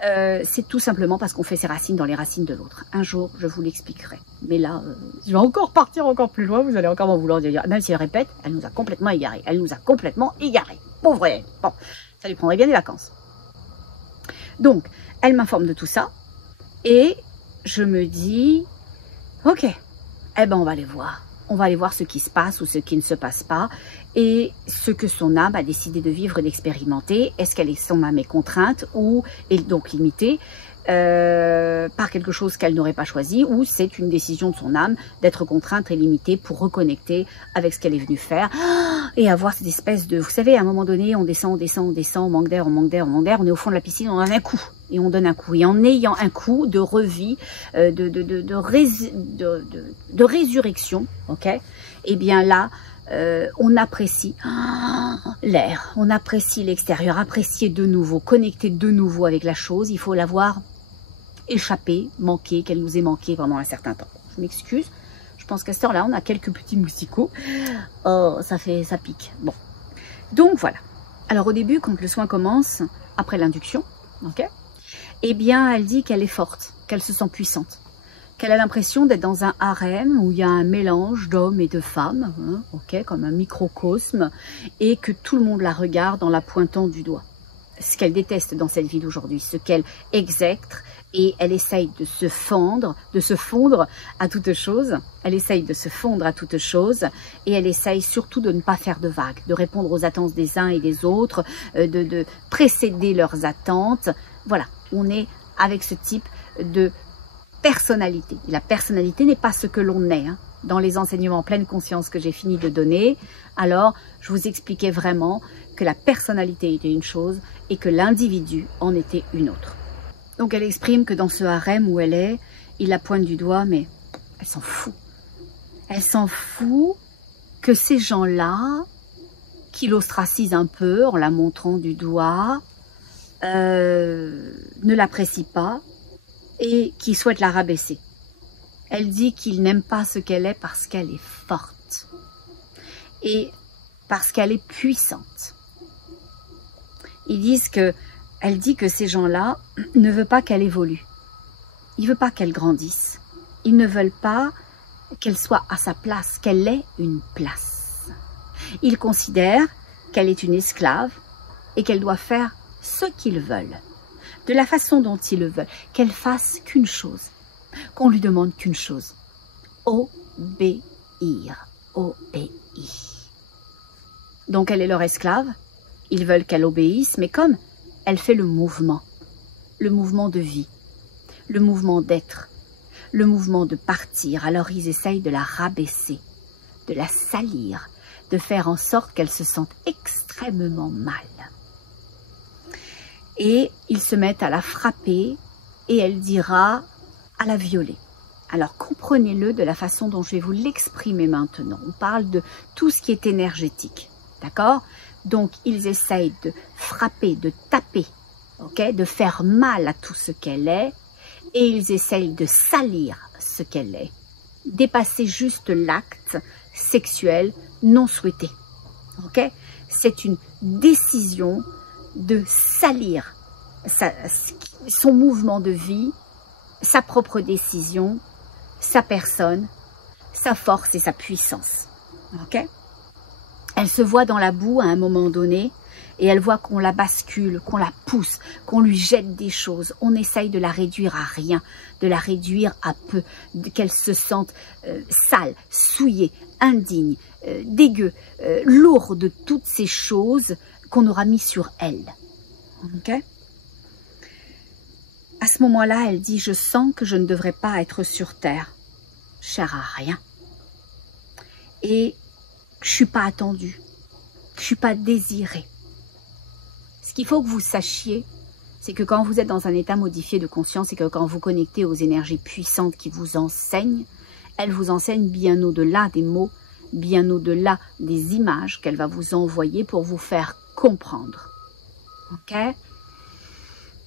c'est tout simplement parce qu'on fait ses racines dans les racines de l'autre. Un jour, je vous l'expliquerai. Mais là, je vais encore partir encore plus loin, vous allez encore m'en vouloir dire, même si elle répète, elle nous a complètement égarés. Elle nous a complètement égarés. Pauvre elle. Bon, ça lui prendrait bien des vacances. Donc, elle m'informe de tout ça et je me dis, ok, eh ben on va aller voir. On va aller voir ce qui se passe ou ce qui ne se passe pas et ce que son âme a décidé de vivre et d'expérimenter. Est-ce qu'elle est son âme est contrainte ou est donc limitée par quelque chose qu'elle n'aurait pas choisi ou c'est une décision de son âme d'être contrainte et limitée pour reconnecter avec ce qu'elle est venue faire. et avoir cette espèce de, vous savez, à un moment donné, on descend, on manque d'air, on est au fond de la piscine, on en a un coup, et on donne un coup. Et en ayant un coup de revie, de résurrection, ok, et bien là, on apprécie l'air, on apprécie l'extérieur, apprécier de nouveau, connecter de nouveau avec la chose. Il faut l'avoir échappé, manqué, qu'elle nous ait manqué pendant un certain temps. Je m'excuse, je pense qu'à cette heure-là, on a quelques petits mousticots. Oh, ça pique. Bon, donc voilà. Alors au début, quand le soin commence, après l'induction, ok, eh bien, elle dit qu'elle est forte, qu'elle se sent puissante, qu'elle a l'impression d'être dans un harem où il y a un mélange d'hommes et de femmes, hein, ok, comme un microcosme, et que tout le monde la regarde en la pointant du doigt. Ce qu'elle déteste dans cette vie d'aujourd'hui, ce qu'elle exècre, et elle essaye de se fondre à toute chose. Elle essaye de se fondre à toute chose, et elle essaye surtout de ne pas faire de vagues, de répondre aux attentes des uns et des autres, de précéder leurs attentes. Voilà, on est avec ce type de personnalité. La personnalité n'est pas ce que l'on est, hein. Dans les enseignements pleine conscience que j'ai fini de donner, alors je vous expliquais vraiment que la personnalité était une chose et que l'individu en était une autre. Donc elle exprime que dans ce harem où elle est, il la pointe du doigt, mais elle s'en fout. Elle s'en fout que ces gens-là, qui l'ostracisent un peu en la montrant du doigt, ne l'apprécient pas et qui souhaitent la rabaisser. Elle dit qu'il n'aime pas ce qu'elle est parce qu'elle est forte et parce qu'elle est puissante. Ils disent que, elle dit que ces gens-là ne veulent pas qu'elle évolue. Ils ne veulent pas qu'elle grandisse. Ils ne veulent pas qu'elle soit à sa place, qu'elle ait une place. Ils considèrent qu'elle est une esclave et qu'elle doit faire ce qu'ils veulent, de la façon dont ils le veulent, qu'elle fasse qu'une chose, qu'on lui demande qu'une chose, obéir, obéir. Donc elle est leur esclave, ils veulent qu'elle obéisse, mais comme elle fait le mouvement de vie, le mouvement d'être, le mouvement de partir, alors ils essayent de la rabaisser, de la salir, de faire en sorte qu'elle se sente extrêmement mal. Et ils se mettent à la frapper et elle dira à la violer. Alors comprenez-le de la façon dont je vais vous l'exprimer maintenant. On parle de tout ce qui est énergétique, d'accord? Donc ils essayent de frapper, de taper, ok, de faire mal à tout ce qu'elle est, et ils essayent de salir ce qu'elle est, dépasser juste l'acte sexuel non souhaité, ok? C'est une décision de salir son mouvement de vie, sa propre décision, sa personne, sa force et sa puissance. Ok? Elle se voit dans la boue à un moment donné et elle voit qu'on la bascule, qu'on la pousse, qu'on lui jette des choses. On essaye de la réduire à rien, de la réduire à peu, qu'elle se sente sale, souillée, indigne, dégueu, lourde de toutes ces choses qu'on aura mis sur elle. Ok? À ce moment-là, elle dit « Je sens que je ne devrais pas être sur terre. Je ne sers à rien. Et je ne suis pas attendue. Je ne suis pas désirée. » Ce qu'il faut que vous sachiez, c'est que quand vous êtes dans un état modifié de conscience et que quand vous connectez aux énergies puissantes qui vous enseignent, elles vous enseignent bien au-delà des mots, bien au-delà des images qu'elle va vous envoyer pour vous faire comprendre. Ok?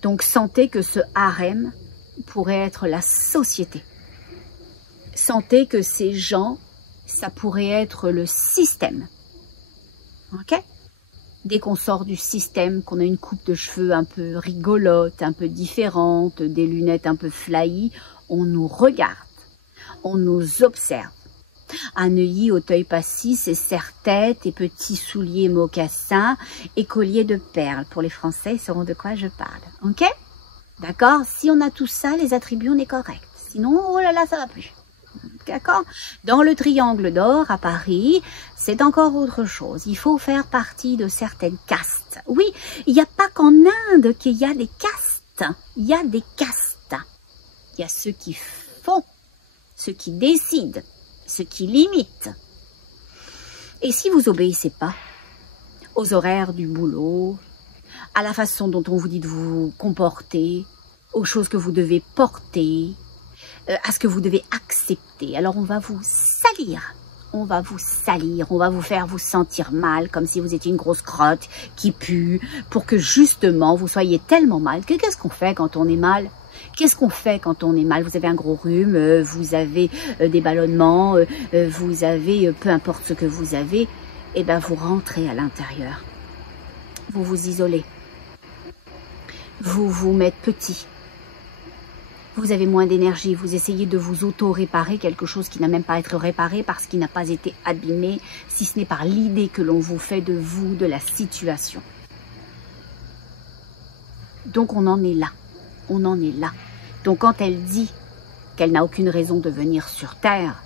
Donc sentez que ce harem pourrait être la société. Sentez que ces gens, ça pourrait être le système. Ok? Dès qu'on sort du système, qu'on a une coupe de cheveux un peu rigolote, un peu différente, des lunettes un peu flyy, on nous regarde, on nous observe. À Neuilly, Auteuil-Passy, et serre-tête et petits souliers mocassins et colliers de perles. Pour les Français, ils sauront de quoi je parle. Ok? D'accord? Si on a tout ça, les attributs, on est correct. Sinon, oh là là, ça va plus. D'accord? Dans le triangle d'or à Paris, c'est encore autre chose. Il faut faire partie de certaines castes. Oui, il n'y a pas qu'en Inde qu'il y a des castes. Il y a des castes. Il y a ceux qui font, ceux qui décident, ceux qui limitent. Et si vous obéissez pas aux horaires du boulot, à la façon dont on vous dit de vous comporter, aux choses que vous devez porter, à ce que vous devez accepter, alors on va vous salir. On va vous salir, on va vous faire vous sentir mal, comme si vous étiez une grosse crotte qui pue, pour que justement vous soyez tellement mal que qu'est-ce qu'on fait quand on est mal? Qu'est-ce qu'on fait quand on est mal? Vous avez un gros rhume, vous avez des ballonnements, vous avez peu importe ce que vous avez, et bien vous rentrez à l'intérieur. Vous vous isolez. Vous vous mettez petit. Vous avez moins d'énergie, vous essayez de vous auto-réparer quelque chose qui n'a même pas à être réparé parce qu'il n'a pas été abîmé, si ce n'est par l'idée que l'on vous fait de vous, de la situation. Donc on en est là, on en est là. Donc quand elle dit qu'elle n'a aucune raison de venir sur Terre,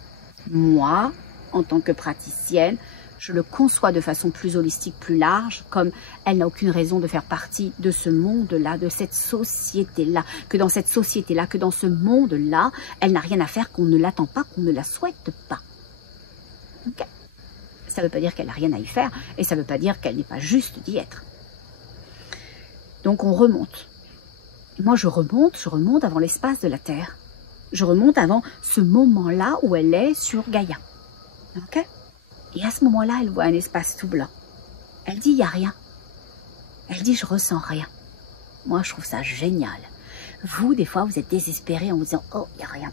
moi, en tant que praticienne, je le conçois de façon plus holistique, plus large, comme elle n'a aucune raison de faire partie de ce monde-là, de cette société-là, que dans cette société-là, que dans ce monde-là, elle n'a rien à faire, qu'on ne l'attend pas, qu'on ne la souhaite pas. Okay. Ça ne veut pas dire qu'elle n'a rien à y faire, et ça ne veut pas dire qu'elle n'est pas juste d'y être. Donc on remonte. Moi je remonte avant l'espace de la Terre. Je remonte avant ce moment-là où elle est sur Gaïa. Ok ? Et à ce moment-là, elle voit un espace tout blanc. Elle dit, il n'y a rien. Elle dit, je ressens rien. Moi, je trouve ça génial. Vous, des fois, vous êtes désespérés en vous disant, oh, il n'y a rien.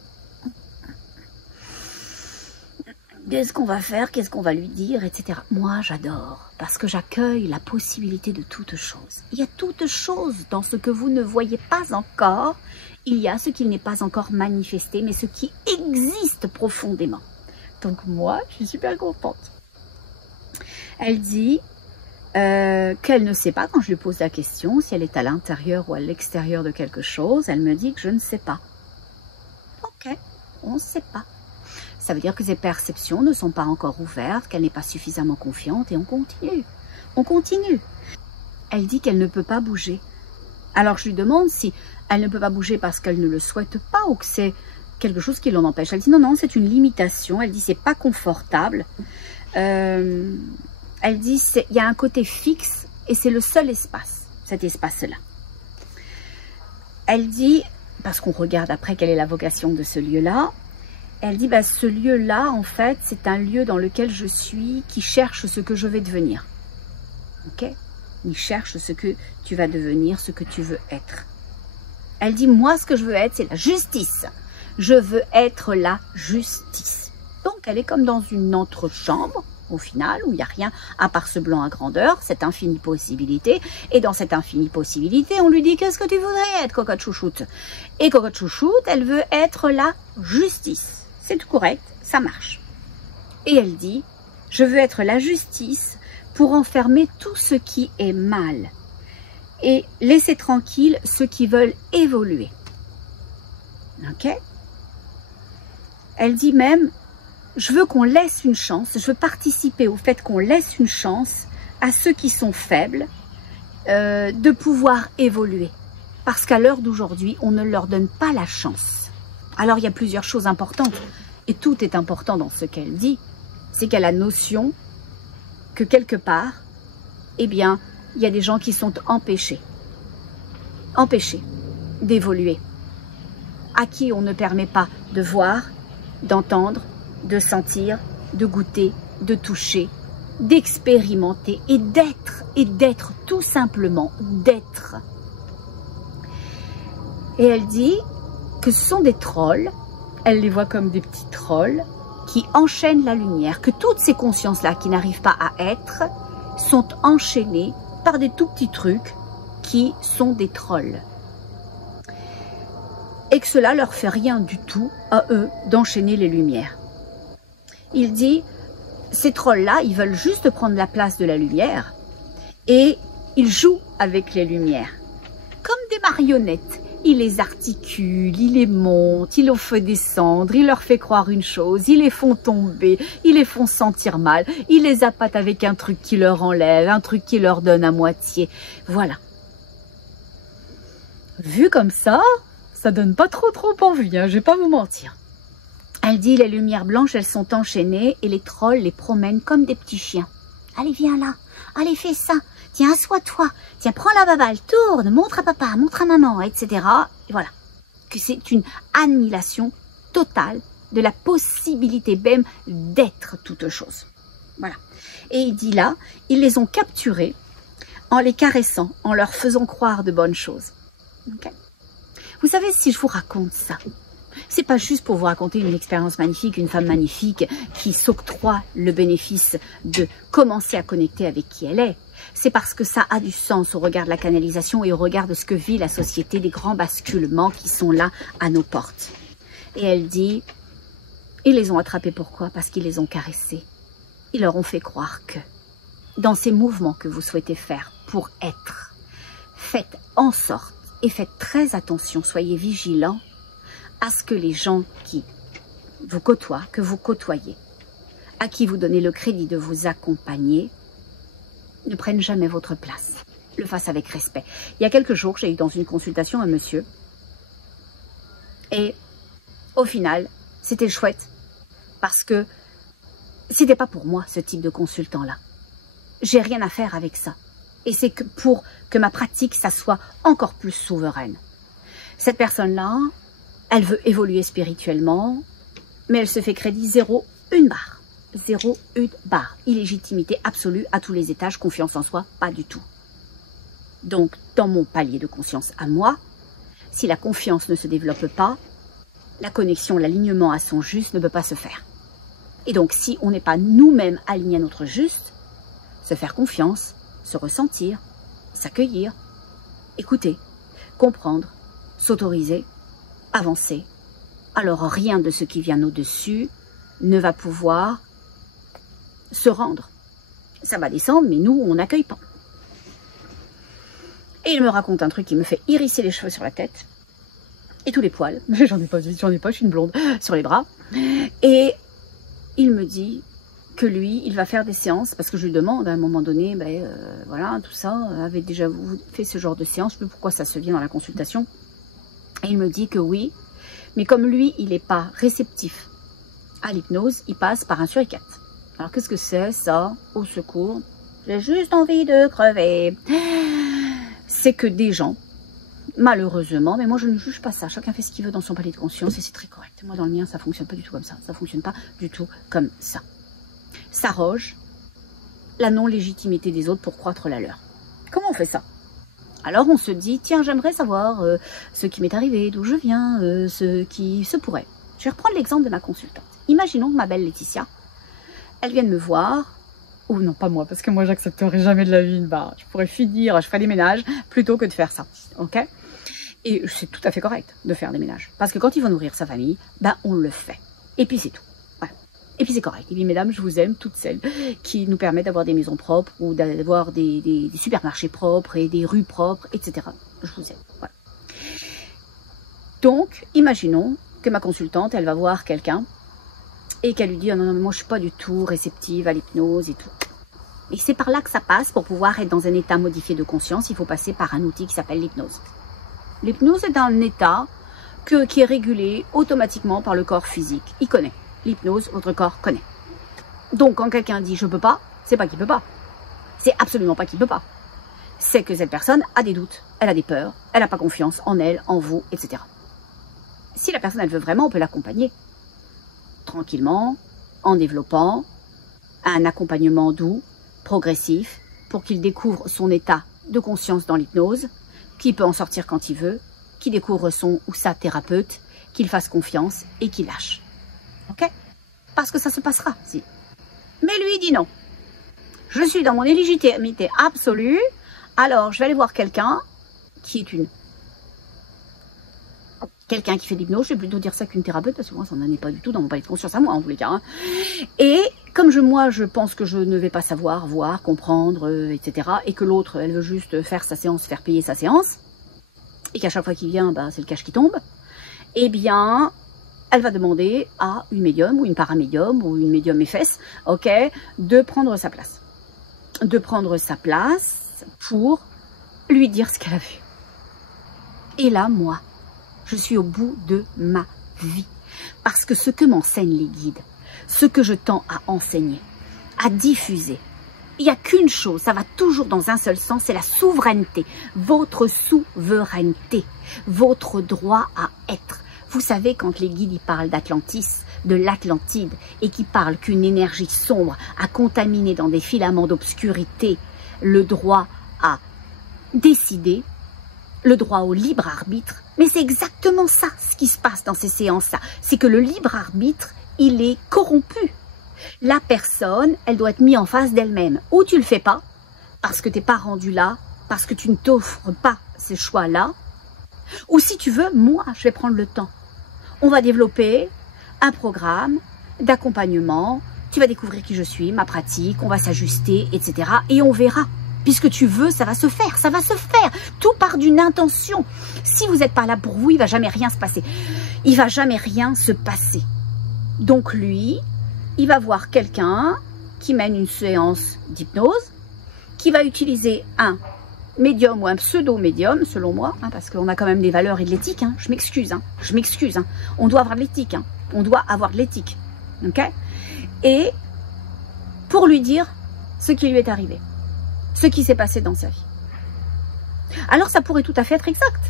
Qu'est-ce qu'on va faire? Qu'est-ce qu'on va lui dire? Etc. Moi, j'adore. Parce que j'accueille la possibilité de toute chose. Il y a toute chose dans ce que vous ne voyez pas encore. Il y a ce qui n'est pas encore manifesté, mais ce qui existe profondément. Donc moi, je suis super contente. Elle dit qu'elle ne sait pas, quand je lui pose la question, si elle est à l'intérieur ou à l'extérieur de quelque chose, elle me dit que je ne sais pas. Ok, on ne sait pas. Ça veut dire que ses perceptions ne sont pas encore ouvertes, qu'elle n'est pas suffisamment confiante et on continue. On continue. Elle dit qu'elle ne peut pas bouger. Alors je lui demande si elle ne peut pas bouger parce qu'elle ne le souhaite pas ou que c'est quelque chose qui l'en empêche. Elle dit non, non, c'est une limitation. Elle dit c'est pas confortable. Elle dit il y a un côté fixe et c'est le seul espace, cet espace-là. Elle dit, parce qu'on regarde après quelle est la vocation de ce lieu-là, elle dit bah, ce lieu-là, en fait, c'est un lieu dans lequel je suis qui cherche ce que je vais devenir. Ok ? Il cherche ce que tu vas devenir, ce que tu veux être. Elle dit moi, ce que je veux être, c'est la justice. Je veux être la justice. Donc, elle est comme dans une entrechambre, au final, où il n'y a rien à part ce blanc à grandeur, cette infinie possibilité. Et dans cette infinie possibilité, on lui dit, qu'est-ce que tu voudrais être, cocotte chouchoute? Et cocotte chouchoute, elle veut être la justice. C'est tout correct, ça marche. Et elle dit, je veux être la justice pour enfermer tout ce qui est mal. Et laisser tranquille ceux qui veulent évoluer. Ok ? Elle dit même, je veux qu'on laisse une chance, je veux participer au fait qu'on laisse une chance à ceux qui sont faibles de pouvoir évoluer. Parce qu'à l'heure d'aujourd'hui, on ne leur donne pas la chance. Alors il y a plusieurs choses importantes, et tout est important dans ce qu'elle dit, c'est qu'elle a notion que quelque part, eh bien, il y a des gens qui sont empêchés d'évoluer, à qui on ne permet pas de voir, d'entendre, de sentir, de goûter, de toucher, d'expérimenter et d'être, tout simplement d'être. Et elle dit que ce sont des trolls, elle les voit comme des petits trolls qui enchaînent la lumière, que toutes ces consciences-là qui n'arrivent pas à être sont enchaînées par des tout petits trucs qui sont des trolls. Et que cela leur fait rien du tout à eux d'enchaîner les lumières. Il dit, ces trolls-là, ils veulent juste prendre la place de la lumière et ils jouent avec les lumières. Comme des marionnettes. Il les articule, il les monte, il les fait descendre, il leur fait croire une chose, ils les font tomber, ils les font sentir mal, il les appâte avec un truc qui leur enlève, un truc qui leur donne à moitié. Voilà. Vu comme ça donne pas trop envie, hein, je vais pas vous mentir. Elle dit, les lumières blanches, elles sont enchaînées et les trolls les promènent comme des petits chiens. Allez, viens là. Allez, fais ça. Tiens, assois-toi. Tiens, prends la baballe, tourne, montre à papa, montre à maman, etc. Et voilà. Que c'est une annihilation totale de la possibilité même d'être toute chose. Voilà. Et il dit là, ils les ont capturés en les caressant, en leur faisant croire de bonnes choses. Okay. Vous savez, si je vous raconte ça, c'est pas juste pour vous raconter une expérience magnifique, une femme magnifique qui s'octroie le bénéfice de commencer à connecter avec qui elle est. C'est parce que ça a du sens au regard de la canalisation et au regard de ce que vit la société, des grands basculements qui sont là à nos portes. Et elle dit, ils les ont attrapés pourquoi? Parce qu'ils les ont caressés. Ils leur ont fait croire que, dans ces mouvements que vous souhaitez faire pour être, faites en sorte et faites très attention, soyez vigilants à ce que les gens qui vous côtoient, que vous côtoyez, à qui vous donnez le crédit de vous accompagner, ne prennent jamais votre place, le fassent avec respect. Il y a quelques jours, j'ai eu dans une consultation un monsieur, et au final, c'était chouette, parce que c'était pas pour moi ce type de consultant-là. J'ai rien à faire avec ça. Et c'est que pour que ma pratique, ça soit encore plus souveraine. Cette personne-là, elle veut évoluer spirituellement, mais elle se fait crédit 0, 1 barre. 0, 1 barre. Illégitimité absolue à tous les étages, confiance en soi, pas du tout. Donc, dans mon palier de conscience à moi, si la confiance ne se développe pas, la connexion, l'alignement à son juste ne peut pas se faire. Et donc, si on n'est pas nous-mêmes alignés à notre juste, se faire confiance, se ressentir, s'accueillir, écouter, comprendre, s'autoriser, avancer, alors rien de ce qui vient au-dessus ne va pouvoir se rendre. Ça va descendre, mais nous, on n'accueille pas. Et il me raconte un truc qui me fait hérisser les cheveux sur la tête et tous les poils. J'en ai pas, je suis une blonde, sur les bras. Et il me dit que lui, il va faire des séances, parce que je lui demande à un moment donné, voilà, tout ça, avait déjà fait ce genre de séance, je ne sais plus pourquoi ça se vient dans la consultation. Et il me dit que oui, mais comme lui, il n'est pas réceptif à l'hypnose, il passe par un suricate. Alors qu'est-ce que c'est ça? Au secours, j'ai juste envie de crever. C'est que des gens, malheureusement, mais moi je ne juge pas ça, chacun fait ce qu'il veut dans son palier de conscience et c'est très correct. Moi dans le mien, ça ne fonctionne pas du tout comme ça, ça ne fonctionne pas du tout comme ça. S'arroge la non-légitimité des autres pour croître la leur. Comment on fait ça? Alors on se dit, tiens, j'aimerais savoir ce qui m'est arrivé, d'où je viens, ce qui se pourrait. Je vais reprendre l'exemple de ma consultante. Imaginons que ma belle Laetitia, elle vienne me voir, ou non, pas moi, parce que moi j'accepterai jamais de la vie une barre. Je pourrais finir, je ferai des ménages plutôt que de faire ça, ok? Et c'est tout à fait correct de faire des ménages. Parce que quand il faut nourrir sa famille, on le fait. Et puis c'est tout. Voilà. Et puis c'est correct. Et puis mesdames, je vous aime, toutes celles qui nous permettent d'avoir des maisons propres ou d'avoir des supermarchés propres et des rues propres, etc. Je vous aime. Voilà. Donc, imaginons que ma consultante, elle va voir quelqu'un et qu'elle lui dit, oh non, non, moi je suis pas du tout réceptive à l'hypnose et tout. Et c'est par là que ça passe. Pour pouvoir être dans un état modifié de conscience, il faut passer par un outil qui s'appelle l'hypnose. L'hypnose est un état qui est régulé automatiquement par le corps physique. Il connaît. L'hypnose, votre corps connaît. Donc, quand quelqu'un dit « je peux pas », c'est pas qu'il peut pas. C'est absolument pas qu'il peut pas. C'est que cette personne a des doutes, elle a des peurs, elle n'a pas confiance en elle, en vous, etc. Si la personne, elle veut vraiment, on peut l'accompagner. Tranquillement, en développant un accompagnement doux, progressif, pour qu'il découvre son état de conscience dans l'hypnose, qu'il peut en sortir quand il veut, qu'il découvre son ou sa thérapeute, qu'il fasse confiance et qu'il lâche. Ok? Parce que ça se passera. Si. Mais lui dit non. Je suis dans mon illégitimité absolue, alors je vais aller voir quelqu'un qui est quelqu'un qui fait de l'hypnose, je vais plutôt dire ça qu'une thérapeute, parce que moi, ça n'en est pas du tout dans mon palier de conscience à moi, en tous les cas. Hein. Et comme moi, je pense que je ne vais pas savoir, voir, comprendre, etc., et que l'autre, elle veut juste faire sa séance, faire payer sa séance, et qu'à chaque fois qu'il vient, c'est le cash qui tombe, eh bien, elle va demander à une médium, ou une paramédium, ou une médium FS, ok, de prendre sa place. De prendre sa place pour lui dire ce qu'elle a vu. Et là, moi, je suis au bout de ma vie. Parce que ce que m'enseignent les guides, ce que je tends à enseigner, à diffuser, il n'y a qu'une chose, ça va toujours dans un seul sens, c'est la souveraineté. Votre souveraineté, votre droit à être. Vous savez, quand les guides ils parlent d'Atlantis, de l'Atlantide, et qui parlent qu'une énergie sombre a contaminé dans des filaments d'obscurité le droit à décider, le droit au libre arbitre, mais c'est exactement ça ce qui se passe dans ces séances-là. C'est que le libre arbitre, il est corrompu. La personne, elle doit être mise en face d'elle-même. Ou tu le fais pas, parce que tu n'es pas rendu là, parce que tu ne t'offres pas ces choix-là. Ou si tu veux, moi, je vais prendre le temps. On va développer un programme d'accompagnement. Tu vas découvrir qui je suis, ma pratique, on va s'ajuster, etc. Et on verra. Puisque tu veux, ça va se faire, ça va se faire. Tout part d'une intention. Si vous n'êtes pas là pour vous, il ne va jamais rien se passer. Il ne va jamais rien se passer. Donc lui, il va voir quelqu'un qui mène une séance d'hypnose, qui va utiliser un médium ou un pseudo-médium, selon moi, hein, parce qu'on a quand même des valeurs et de l'éthique, hein, je m'excuse, hein, on doit avoir de l'éthique, hein, on doit avoir de l'éthique, ok? Et pour lui dire ce qui lui est arrivé, ce qui s'est passé dans sa vie. Alors ça pourrait tout à fait être exact,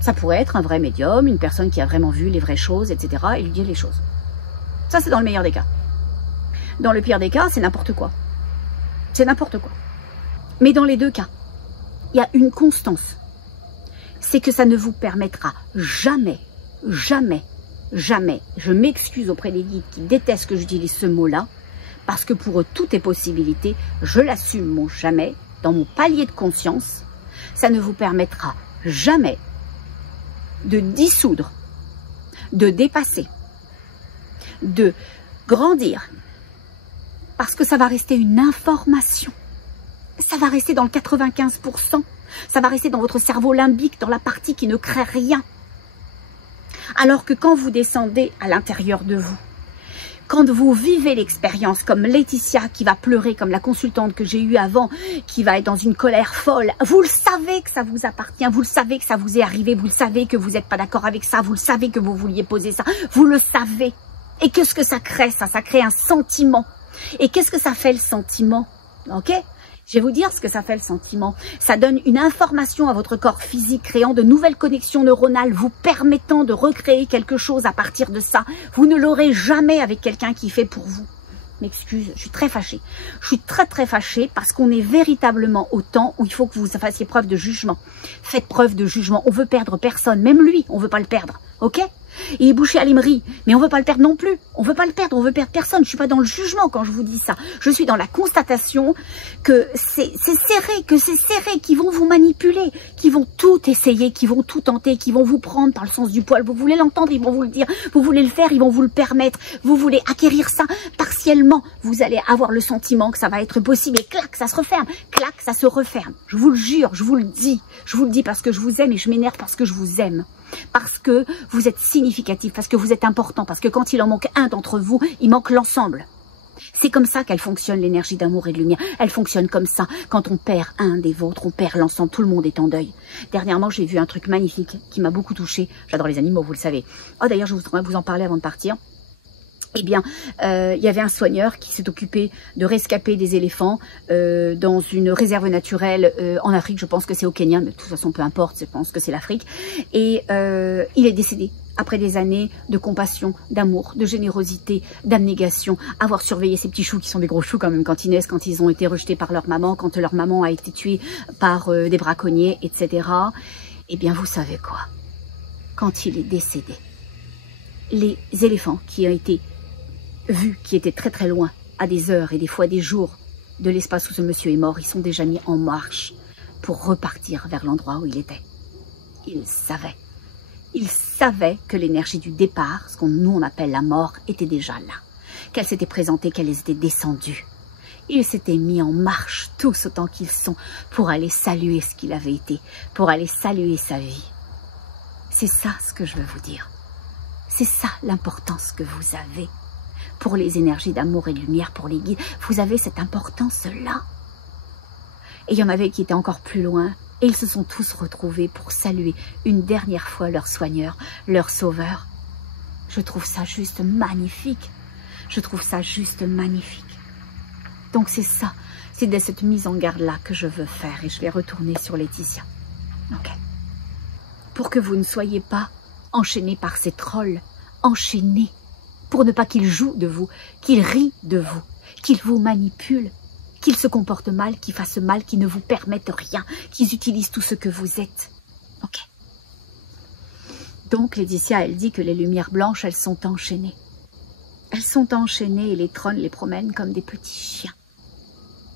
ça pourrait être un vrai médium, une personne qui a vraiment vu les vraies choses, etc., et lui dire les choses. Ça c'est dans le meilleur des cas. Dans le pire des cas, c'est n'importe quoi. C'est n'importe quoi. Mais dans les deux cas, il y a une constance. C'est que ça ne vous permettra jamais, jamais, jamais, je m'excuse auprès des guides qui détestent que j'utilise ce mot-là, parce que pour eux, tout est possibilité, je l'assume mon jamais, dans mon palier de conscience, ça ne vous permettra jamais de dissoudre, de dépasser, de grandir, parce que ça va rester une information. Ça va rester dans le 95%. Ça va rester dans votre cerveau limbique, dans la partie qui ne crée rien. Alors que quand vous descendez à l'intérieur de vous, quand vous vivez l'expérience comme Laetitia qui va pleurer, comme la consultante que j'ai eue avant, qui va être dans une colère folle, vous le savez que ça vous appartient, vous le savez que ça vous est arrivé, vous le savez que vous n'êtes pas d'accord avec ça, vous le savez que vous vouliez poser ça, vous le savez. Et qu'est-ce que ça crée, ça? Ça crée un sentiment. Et qu'est-ce que ça fait le sentiment? Ok? Je vais vous dire ce que ça fait le sentiment. Ça donne une information à votre corps physique, créant de nouvelles connexions neuronales, vous permettant de recréer quelque chose à partir de ça. Vous ne l'aurez jamais avec quelqu'un qui fait pour vous. M'excuse, je suis très fâchée. Je suis très fâchée parce qu'on est véritablement au temps où il faut que vous fassiez preuve de jugement. Faites preuve de jugement. On veut perdre personne, même lui, on veut pas le perdre. Ok? Il est bouché à l'Imri, mais on veut pas le perdre non plus. On veut pas le perdre, on veut perdre personne. Je suis pas dans le jugement quand je vous dis ça. Je suis dans la constatation que c'est serré, qu'ils vont vous manipuler, qu'ils vont tout essayer, qu'ils vont tout tenter, qu'ils vont vous prendre par le sens du poil. Vous voulez l'entendre, ils vont vous le dire. Vous voulez le faire, ils vont vous le permettre. Vous voulez acquérir ça partiellement. Vous allez avoir le sentiment que ça va être possible et clac, ça se referme. Clac, ça se referme. Je vous le jure, je vous le dis. Je vous le dis parce que je vous aime et je m'énerve parce que je vous aime. Parce que vous êtes significatif, parce que vous êtes important, parce que quand il en manque un d'entre vous, il manque l'ensemble. C'est comme ça qu'elle fonctionne, l'énergie d'amour et de lumière. Elle fonctionne comme ça. Quand on perd un des vôtres, on perd l'ensemble. Tout le monde est en deuil. Dernièrement, j'ai vu un truc magnifique qui m'a beaucoup touchée. J'adore les animaux, vous le savez. Oh, d'ailleurs, je voudrais vous en parler avant de partir. Eh bien, il y avait un soigneur qui s'est occupé de rescaper des éléphants dans une réserve naturelle en Afrique. Je pense que c'est au Kenya, mais de toute façon, peu importe, je pense que c'est l'Afrique. Et il est décédé après des années de compassion, d'amour, de générosité, d'abnégation, avoir surveillé ces petits choux qui sont des gros choux quand même quand ils naissent, quand ils ont été rejetés par leur maman, quand leur maman a été tuée par des braconniers, etc. Eh bien, vous savez quoi? Quand il est décédé, les éléphants qui ont été vus, qui étaient très loin, à des heures et des fois des jours de l'espace où ce monsieur est mort, ils sont déjà mis en marche pour repartir vers l'endroit où il était. Il savait que l'énergie du départ, ce qu'on nous on appelle la mort, était déjà là, qu'elle s'était présentée, qu'elle était descendue. Ils s'étaient mis en marche, tous autant qu'ils sont, pour aller saluer ce qu'il avait été, pour aller saluer sa vie. C'est ça ce que je veux vous dire. C'est ça l'importance que vous avez. Pour les énergies d'amour et de lumière, pour les guides, vous avez cette importance-là. Et il y en avait qui étaient encore plus loin, et ils se sont tous retrouvés pour saluer une dernière fois leur soigneur, leur sauveur. Je trouve ça juste magnifique. Je trouve ça juste magnifique. Donc c'est ça, c'est de cette mise en garde-là que je veux faire et je vais retourner sur Laetitia. Ok. Pour que vous ne soyez pas enchaînés par ces trolls, enchaînés, pour ne pas qu'ils jouent de vous, qu'ils rient de vous, qu'ils vous manipulent, qu'ils se comportent mal, qu'ils fassent mal, qu'ils ne vous permettent rien, qu'ils utilisent tout ce que vous êtes. Ok. Donc Laetitia, elle dit que les lumières blanches, elles sont enchaînées. Elles sont enchaînées et les trolls les promènent comme des petits chiens.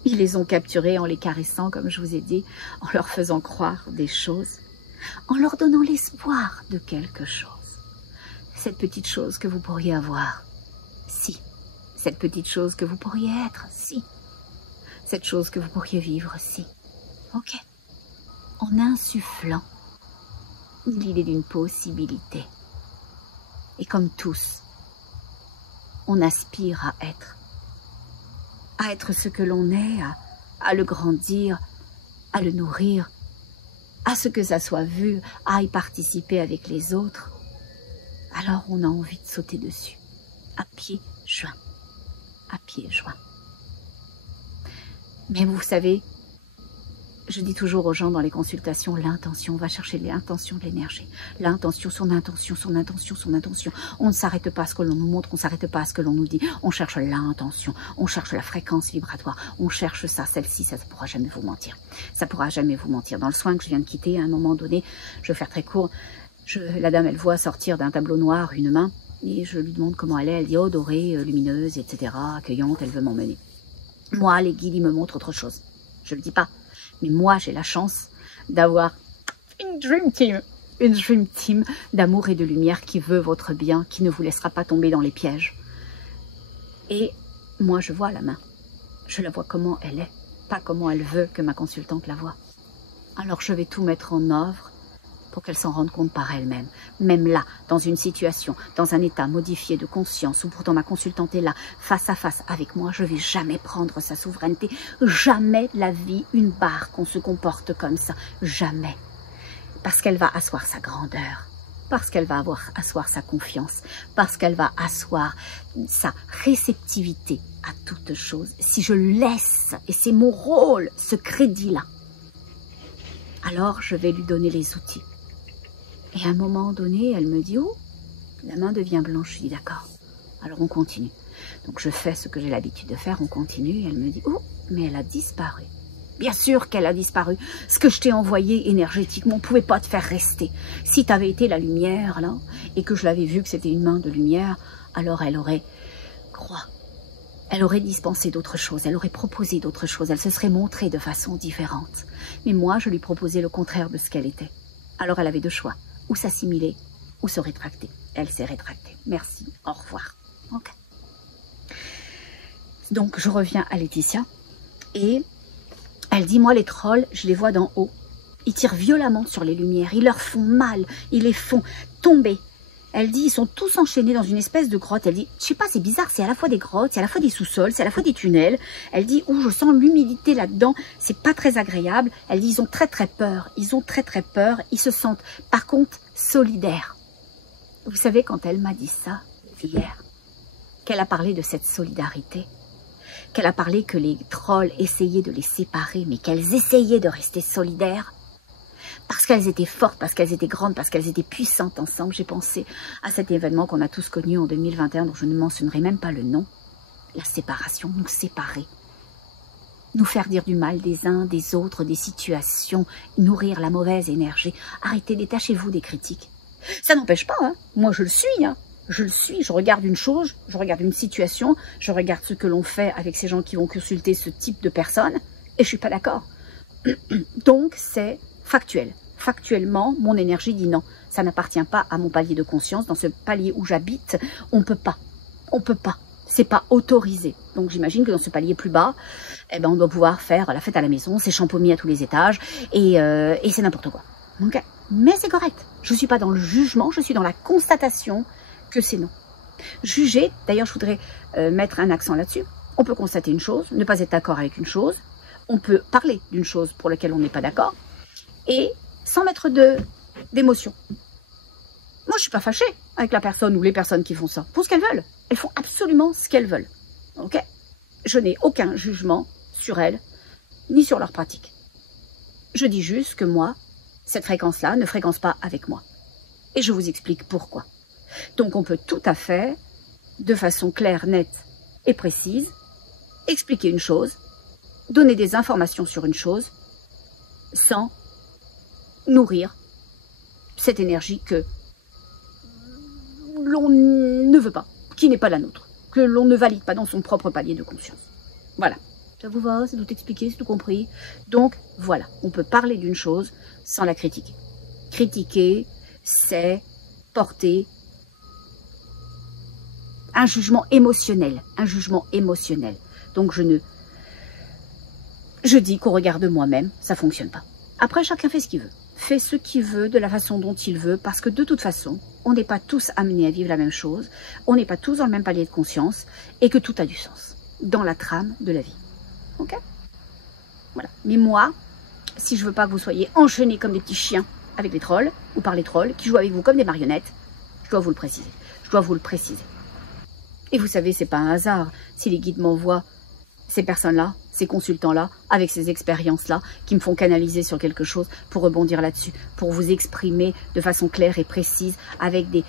Ils les ont capturés en les caressant, comme je vous ai dit, en leur faisant croire des choses, en leur donnant l'espoir de quelque chose. Cette petite chose que vous pourriez avoir, si. Cette petite chose que vous pourriez être, si. Cette chose que vous pourriez vivre, si. Ok. En insufflant l'idée d'une possibilité. Et comme tous, on aspire à être ce que l'on est, à le grandir, à le nourrir, à ce que ça soit vu, à y participer avec les autres. Alors on a envie de sauter dessus, à pieds joints, à pieds joints. Mais vous savez, je dis toujours aux gens dans les consultations, l'intention, on va chercher l'intention de l'énergie. L'intention, son intention, son intention, son intention. On ne s'arrête pas à ce que l'on nous montre, on ne s'arrête pas à ce que l'on nous dit. On cherche l'intention, on cherche la fréquence vibratoire, on cherche ça, celle-ci, ça ne pourra jamais vous mentir. Ça ne pourra jamais vous mentir. Dans le soin que je viens de quitter, à un moment donné, je vais faire très court, la dame, elle voit sortir d'un tableau noir une main, et je lui demande comment elle est. Elle dit, oh, dorée, lumineuse, etc., accueillante, elle veut m'emmener. Moi, les guides, ils me montrent autre chose. Je ne le dis pas. Mais moi, j'ai la chance d'avoir une dream team d'amour et de lumière qui veut votre bien, qui ne vous laissera pas tomber dans les pièges. Et moi, je vois la main. Je la vois comment elle est, pas comment elle veut que ma consultante la voie. Alors, je vais tout mettre en œuvre pour qu'elle s'en rende compte par elle-même. Même là, dans une situation, dans un état modifié de conscience, où pourtant ma consultante est là, face à face avec moi, je ne vais jamais prendre sa souveraineté. Jamais de la vie, une barre qu'on se comporte comme ça. Jamais. Parce qu'elle va asseoir sa grandeur. Parce qu'elle va asseoir sa confiance. Parce qu'elle va asseoir sa réceptivité à toute chose. Si je laisse, et c'est mon rôle, ce crédit-là, alors je vais lui donner les outils. Et à un moment donné, elle me dit, oh, la main devient blanche. Je dis, d'accord, alors on continue. Donc je fais ce que j'ai l'habitude de faire, on continue. Et elle me dit, oh, mais elle a disparu. Bien sûr qu'elle a disparu. Ce que je t'ai envoyé énergétiquement ne pouvait pas te faire rester. Si tu avais été la lumière, là, et que je l'avais vu que c'était une main de lumière, alors elle aurait, elle aurait dispensé d'autres choses, elle aurait proposé d'autres choses, elle se serait montrée de façon différente. Mais moi, je lui proposais le contraire de ce qu'elle était. Alors elle avait deux choix. Ou s'assimiler, ou se rétracter. Elle s'est rétractée. Merci, au revoir. Ok. Donc, je reviens à Laetitia. Et elle dit, moi, les trolls, je les vois d'en haut. Ils tirent violemment sur les lumières. Ils leur font mal. Ils les font tomber. Elle dit, ils sont tous enchaînés dans une espèce de grotte. Elle dit, je sais pas, c'est bizarre. C'est à la fois des grottes, c'est à la fois des sous-sols, c'est à la fois des tunnels. Elle dit, je sens l'humidité là-dedans. C'est pas très agréable. Elle dit, ils ont très très peur. Ils ont très très peur. Ils se sentent, par contre, solidaires. Vous savez, quand elle m'a dit ça, hier, qu'elle a parlé de cette solidarité, qu'elle a parlé que les trolls essayaient de les séparer, mais qu'elles essayaient de rester solidaires, parce qu'elles étaient fortes, parce qu'elles étaient grandes, parce qu'elles étaient puissantes ensemble. J'ai pensé à cet événement qu'on a tous connu en 2021, dont je ne mentionnerai même pas le nom. La séparation, nous séparer. Nous faire dire du mal des uns, des autres, des situations, nourrir la mauvaise énergie. Arrêtez, détachez-vous des critiques. Ça n'empêche pas, hein. Moi je le suis, hein. Je le suis, je regarde une chose, je regarde une situation, je regarde ce que l'on fait avec ces gens qui vont consulter ce type de personnes, et je suis pas d'accord. Donc c'est factuel. Factuellement, mon énergie dit non, ça n'appartient pas à mon palier de conscience. Dans ce palier où j'habite, on peut pas. On peut pas. C'est pas autorisé. Donc j'imagine que dans ce palier plus bas, eh ben, on doit pouvoir faire la fête à la maison, c'est champomis à tous les étages, et c'est n'importe quoi. Okay. Mais c'est correct. Je suis pas dans le jugement, je suis dans la constatation que c'est non. Juger, d'ailleurs je voudrais mettre un accent là-dessus. On peut constater une chose, ne pas être d'accord avec une chose. On peut parler d'une chose pour laquelle on n'est pas d'accord. Et sans mettre d'émotion. Moi, je suis pas fâchée avec la personne ou les personnes qui font ça. Pour ce qu'elles veulent. Elles font absolument ce qu'elles veulent. Ok? Je n'ai aucun jugement sur elles, ni sur leur pratique. Je dis juste que moi, cette fréquence-là ne fréquence pas avec moi. Et je vous explique pourquoi. Donc, on peut tout à fait, de façon claire, nette et précise, expliquer une chose, donner des informations sur une chose, sans nourrir cette énergie que l'on ne veut pas, qui n'est pas la nôtre, que l'on ne valide pas dans son propre palier de conscience. Voilà. Ça vous va? C'est tout expliqué, c'est tout compris. Donc, voilà. On peut parler d'une chose sans la critiquer. Critiquer, c'est porter un jugement émotionnel. Un jugement émotionnel. Donc, je dis qu'au regard de moi-même, ça ne fonctionne pas. Après, chacun fait ce qu'il veut. Fait ce qu'il veut, de la façon dont il veut, parce que de toute façon, on n'est pas tous amenés à vivre la même chose, on n'est pas tous dans le même palier de conscience, et que tout a du sens dans la trame de la vie. Ok? Voilà. Mais moi, si je veux pas que vous soyez enchaînés comme des petits chiens avec les trolls, ou par les trolls, qui jouent avec vous comme des marionnettes, je dois vous le préciser. Je dois vous le préciser. Et vous savez, c'est pas un hasard si les guides m'envoient ces personnes-là, ces consultants-là, avec ces expériences-là, qui me font canaliser sur quelque chose pour rebondir là-dessus, pour vous exprimer de façon claire et précise, avec des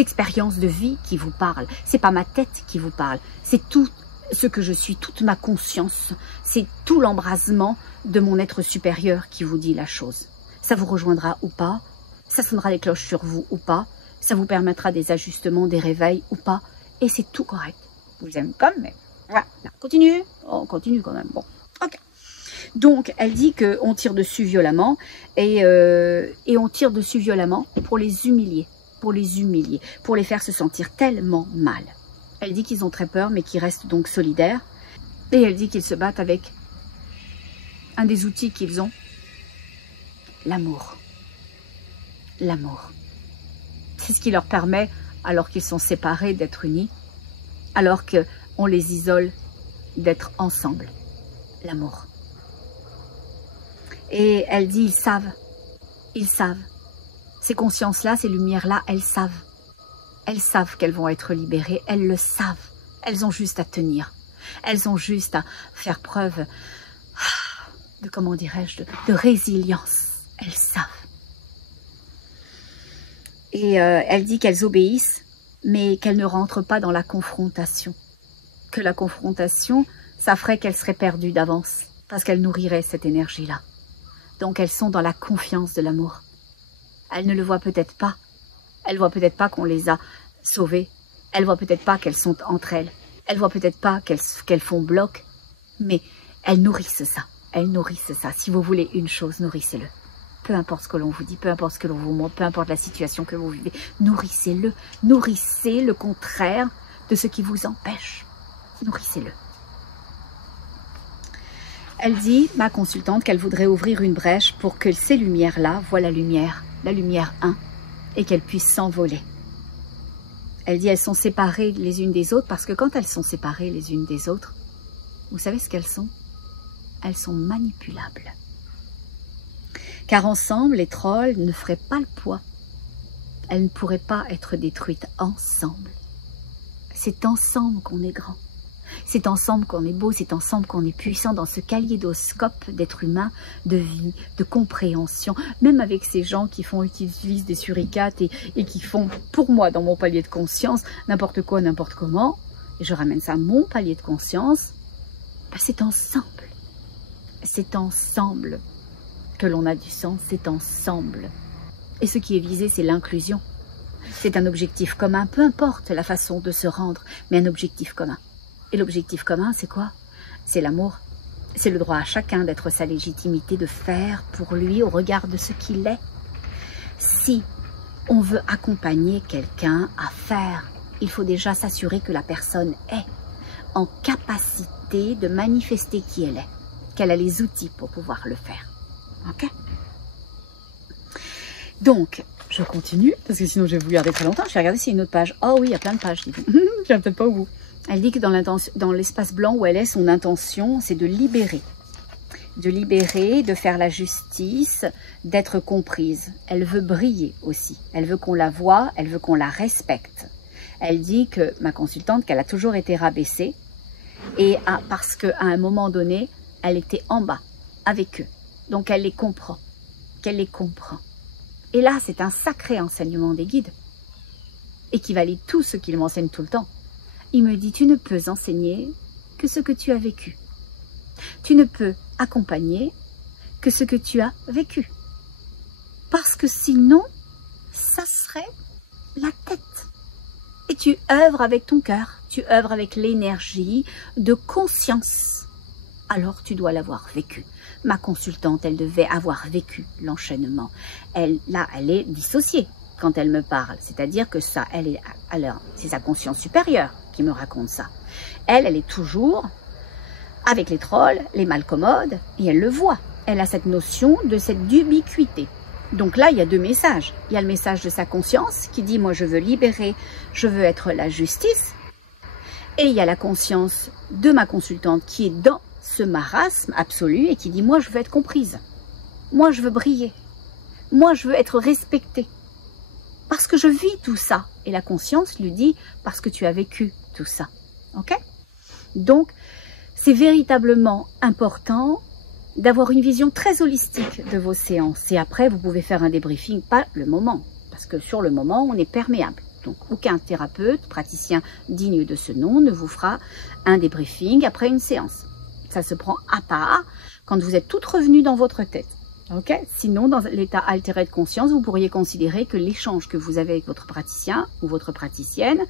expériences de vie qui vous parlent. C'est pas ma tête qui vous parle, c'est tout ce que je suis, toute ma conscience, c'est tout l'embrasement de mon être supérieur qui vous dit la chose. Ça vous rejoindra ou pas, ça sonnera les cloches sur vous ou pas, ça vous permettra des ajustements, des réveils ou pas, et c'est tout correct. Je vous aime quand même. Voilà, continue. On continue quand même. Bon, ok. Donc, elle dit qu'on tire dessus violemment et on tire dessus violemment pour les humilier, pour les faire se sentir tellement mal. Elle dit qu'ils ont très peur, mais qu'ils restent donc solidaires. Et elle dit qu'ils se battent avec un des outils qu'ils ont, l'amour. L'amour. C'est ce qui leur permet, alors qu'ils sont séparés, d'être unis, alors qu'on les isole, d'être ensemble. L'amour. Et elle dit, ils savent. Ces consciences-là, ces lumières-là, elles savent qu'elles vont être libérées, elles le savent. Elles ont juste à tenir. Elles ont juste à faire preuve de, comment dirais-je, de résilience. Elles savent. Et elle dit qu'elles obéissent, mais qu'elles ne rentrent pas dans la confrontation. Que la confrontation, ça ferait qu'elles seraient perdues d'avance, parce qu'elles nourriraient cette énergie-là. Donc elles sont dans la confiance de l'amour. Elles ne le voient peut-être pas. Elles voient peut-être pas qu'on les a sauvées. Elles voient peut-être pas qu'elles sont entre elles. Elles voient peut-être pas qu'elles font bloc. Mais elles nourrissent ça. Elles nourrissent ça. Si vous voulez une chose, nourrissez-le. Peu importe ce que l'on vous dit, peu importe ce que l'on vous montre, peu importe la situation que vous vivez, nourrissez-le. Nourrissez le contraire de ce qui vous empêche. Nourrissez-le. Elle dit, ma consultante, qu'elle voudrait ouvrir une brèche pour que ces lumières-là voient la lumière 1, et qu'elles puissent s'envoler. Elle dit, elles sont séparées les unes des autres, parce que quand elles sont séparées les unes des autres, vous savez ce qu'elles sont? Elles sont manipulables. Car ensemble, les trolls ne feraient pas le poids. Elles ne pourraient pas être détruites ensemble. C'est ensemble qu'on est grand. C'est ensemble qu'on est beau, c'est ensemble qu'on est puissant dans ce kaléidoscope d'êtres humains, de vie, de compréhension. Même avec ces gens qui utilisent des suricates et qui font, pour moi, dans mon palier de conscience, n'importe quoi, n'importe comment, et je ramène ça à mon palier de conscience, ben c'est ensemble. C'est ensemble que l'on a du sens, c'est ensemble. Et ce qui est visé, c'est l'inclusion. C'est un objectif commun, peu importe la façon de se rendre, mais un objectif commun. Et l'objectif commun, c'est quoi? C'est l'amour. C'est le droit à chacun d'être sa légitimité, de faire pour lui au regard de ce qu'il est. Si on veut accompagner quelqu'un à faire, il faut déjà s'assurer que la personne est en capacité de manifester qui elle est, qu'elle a les outils pour pouvoir le faire. Ok? Donc, je continue, parce que sinon je vais vous garder très longtemps. Je vais regarder s'il y a une autre page. Oh oui, il y a plein de pages. Je ne peut-être pas au bout. Elle dit que dans l'espace blanc où elle est, son intention, c'est de libérer de libérer, de faire la justice, d'être comprise. Elle veut briller aussi. Elle veut qu'on la voie, elle veut qu'on la respecte. Elle dit que, ma consultante, qu'elle a toujours été rabaissée et parce qu'à un moment donné, elle était en bas avec eux. Donc elle les comprend, qu'elle les comprend. Et là, c'est un sacré enseignement des guides et qui valide tout ce qu'ils m'enseignent tout le temps. Il me dit, tu ne peux enseigner que ce que tu as vécu. Tu ne peux accompagner que ce que tu as vécu. Parce que sinon, ça serait la tête. Et tu œuvres avec ton cœur, tu œuvres avec l'énergie de conscience. Alors tu dois l'avoir vécu. Ma consultante, elle devait avoir vécu l'enchaînement. Là, elle est dissociée quand elle me parle. C'est-à-dire que ça, c'est sa conscience supérieure qui me raconte ça. Elle est toujours avec les trolls, les malcommodes, et elle le voit. Elle a cette notion de cette ubiquité. Donc là, il y a deux messages. Il y a le message de sa conscience qui dit « moi, je veux libérer, je veux être la justice ». Et il y a la conscience de ma consultante qui est dans ce marasme absolu et qui dit « moi, je veux être comprise. Moi, je veux briller. Moi, je veux être respectée. Parce que je vis tout ça. » Et la conscience lui dit « parce que tu as vécu tout ça. » Ok? Donc, c'est véritablement important d'avoir une vision très holistique de vos séances. Et après, vous pouvez faire un débriefing, pas le moment, parce que sur le moment, on est perméable. Donc, aucun thérapeute, praticien digne de ce nom ne vous fera un débriefing après une séance. Ça se prend à part quand vous êtes toutes revenues dans votre tête. Okay? Sinon, dans l'état altéré de conscience, vous pourriez considérer que l'échange que vous avez avec votre praticien ou votre praticienne,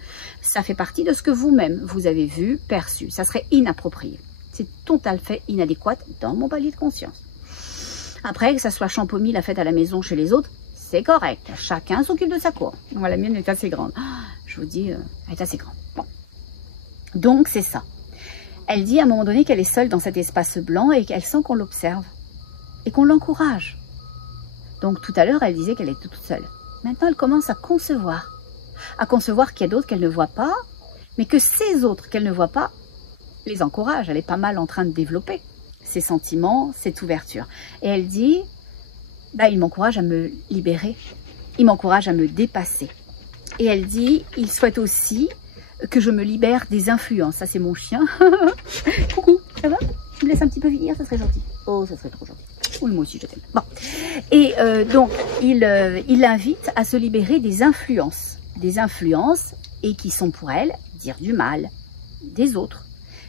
ça fait partie de ce que vous-même, vous avez vu, perçu. Ça serait inapproprié. C'est tout à fait inadéquat dans mon palier de conscience. Après, que ça soit champomis la fête à la maison chez les autres, c'est correct. Chacun s'occupe de sa cour. Moi, la mienne est assez grande. Je vous dis, elle est assez grande. Bon. Donc, c'est ça. Elle dit à un moment donné qu'elle est seule dans cet espace blanc et qu'elle sent qu'on l'observe et qu'on l'encourage. Donc, tout à l'heure, elle disait qu'elle était toute seule. Maintenant, elle commence à concevoir qu'il y a d'autres qu'elle ne voit pas, mais que ces autres qu'elle ne voit pas les encourage. Elle est pas mal en train de développer ses sentiments, cette ouverture. Et elle dit, il m'encourage à me libérer, il m'encourage à me dépasser. Et elle dit, il souhaite aussi que je me libère des influences. Ça, c'est mon chien. Coucou, ça va? Tu me laisses un petit peu venir, ça serait gentil. Oh, ça serait trop gentil. Oui, moi aussi, je t'aime. Bon. Et donc, il l'invite à se libérer des influences et qui sont pour elle dire du mal des autres.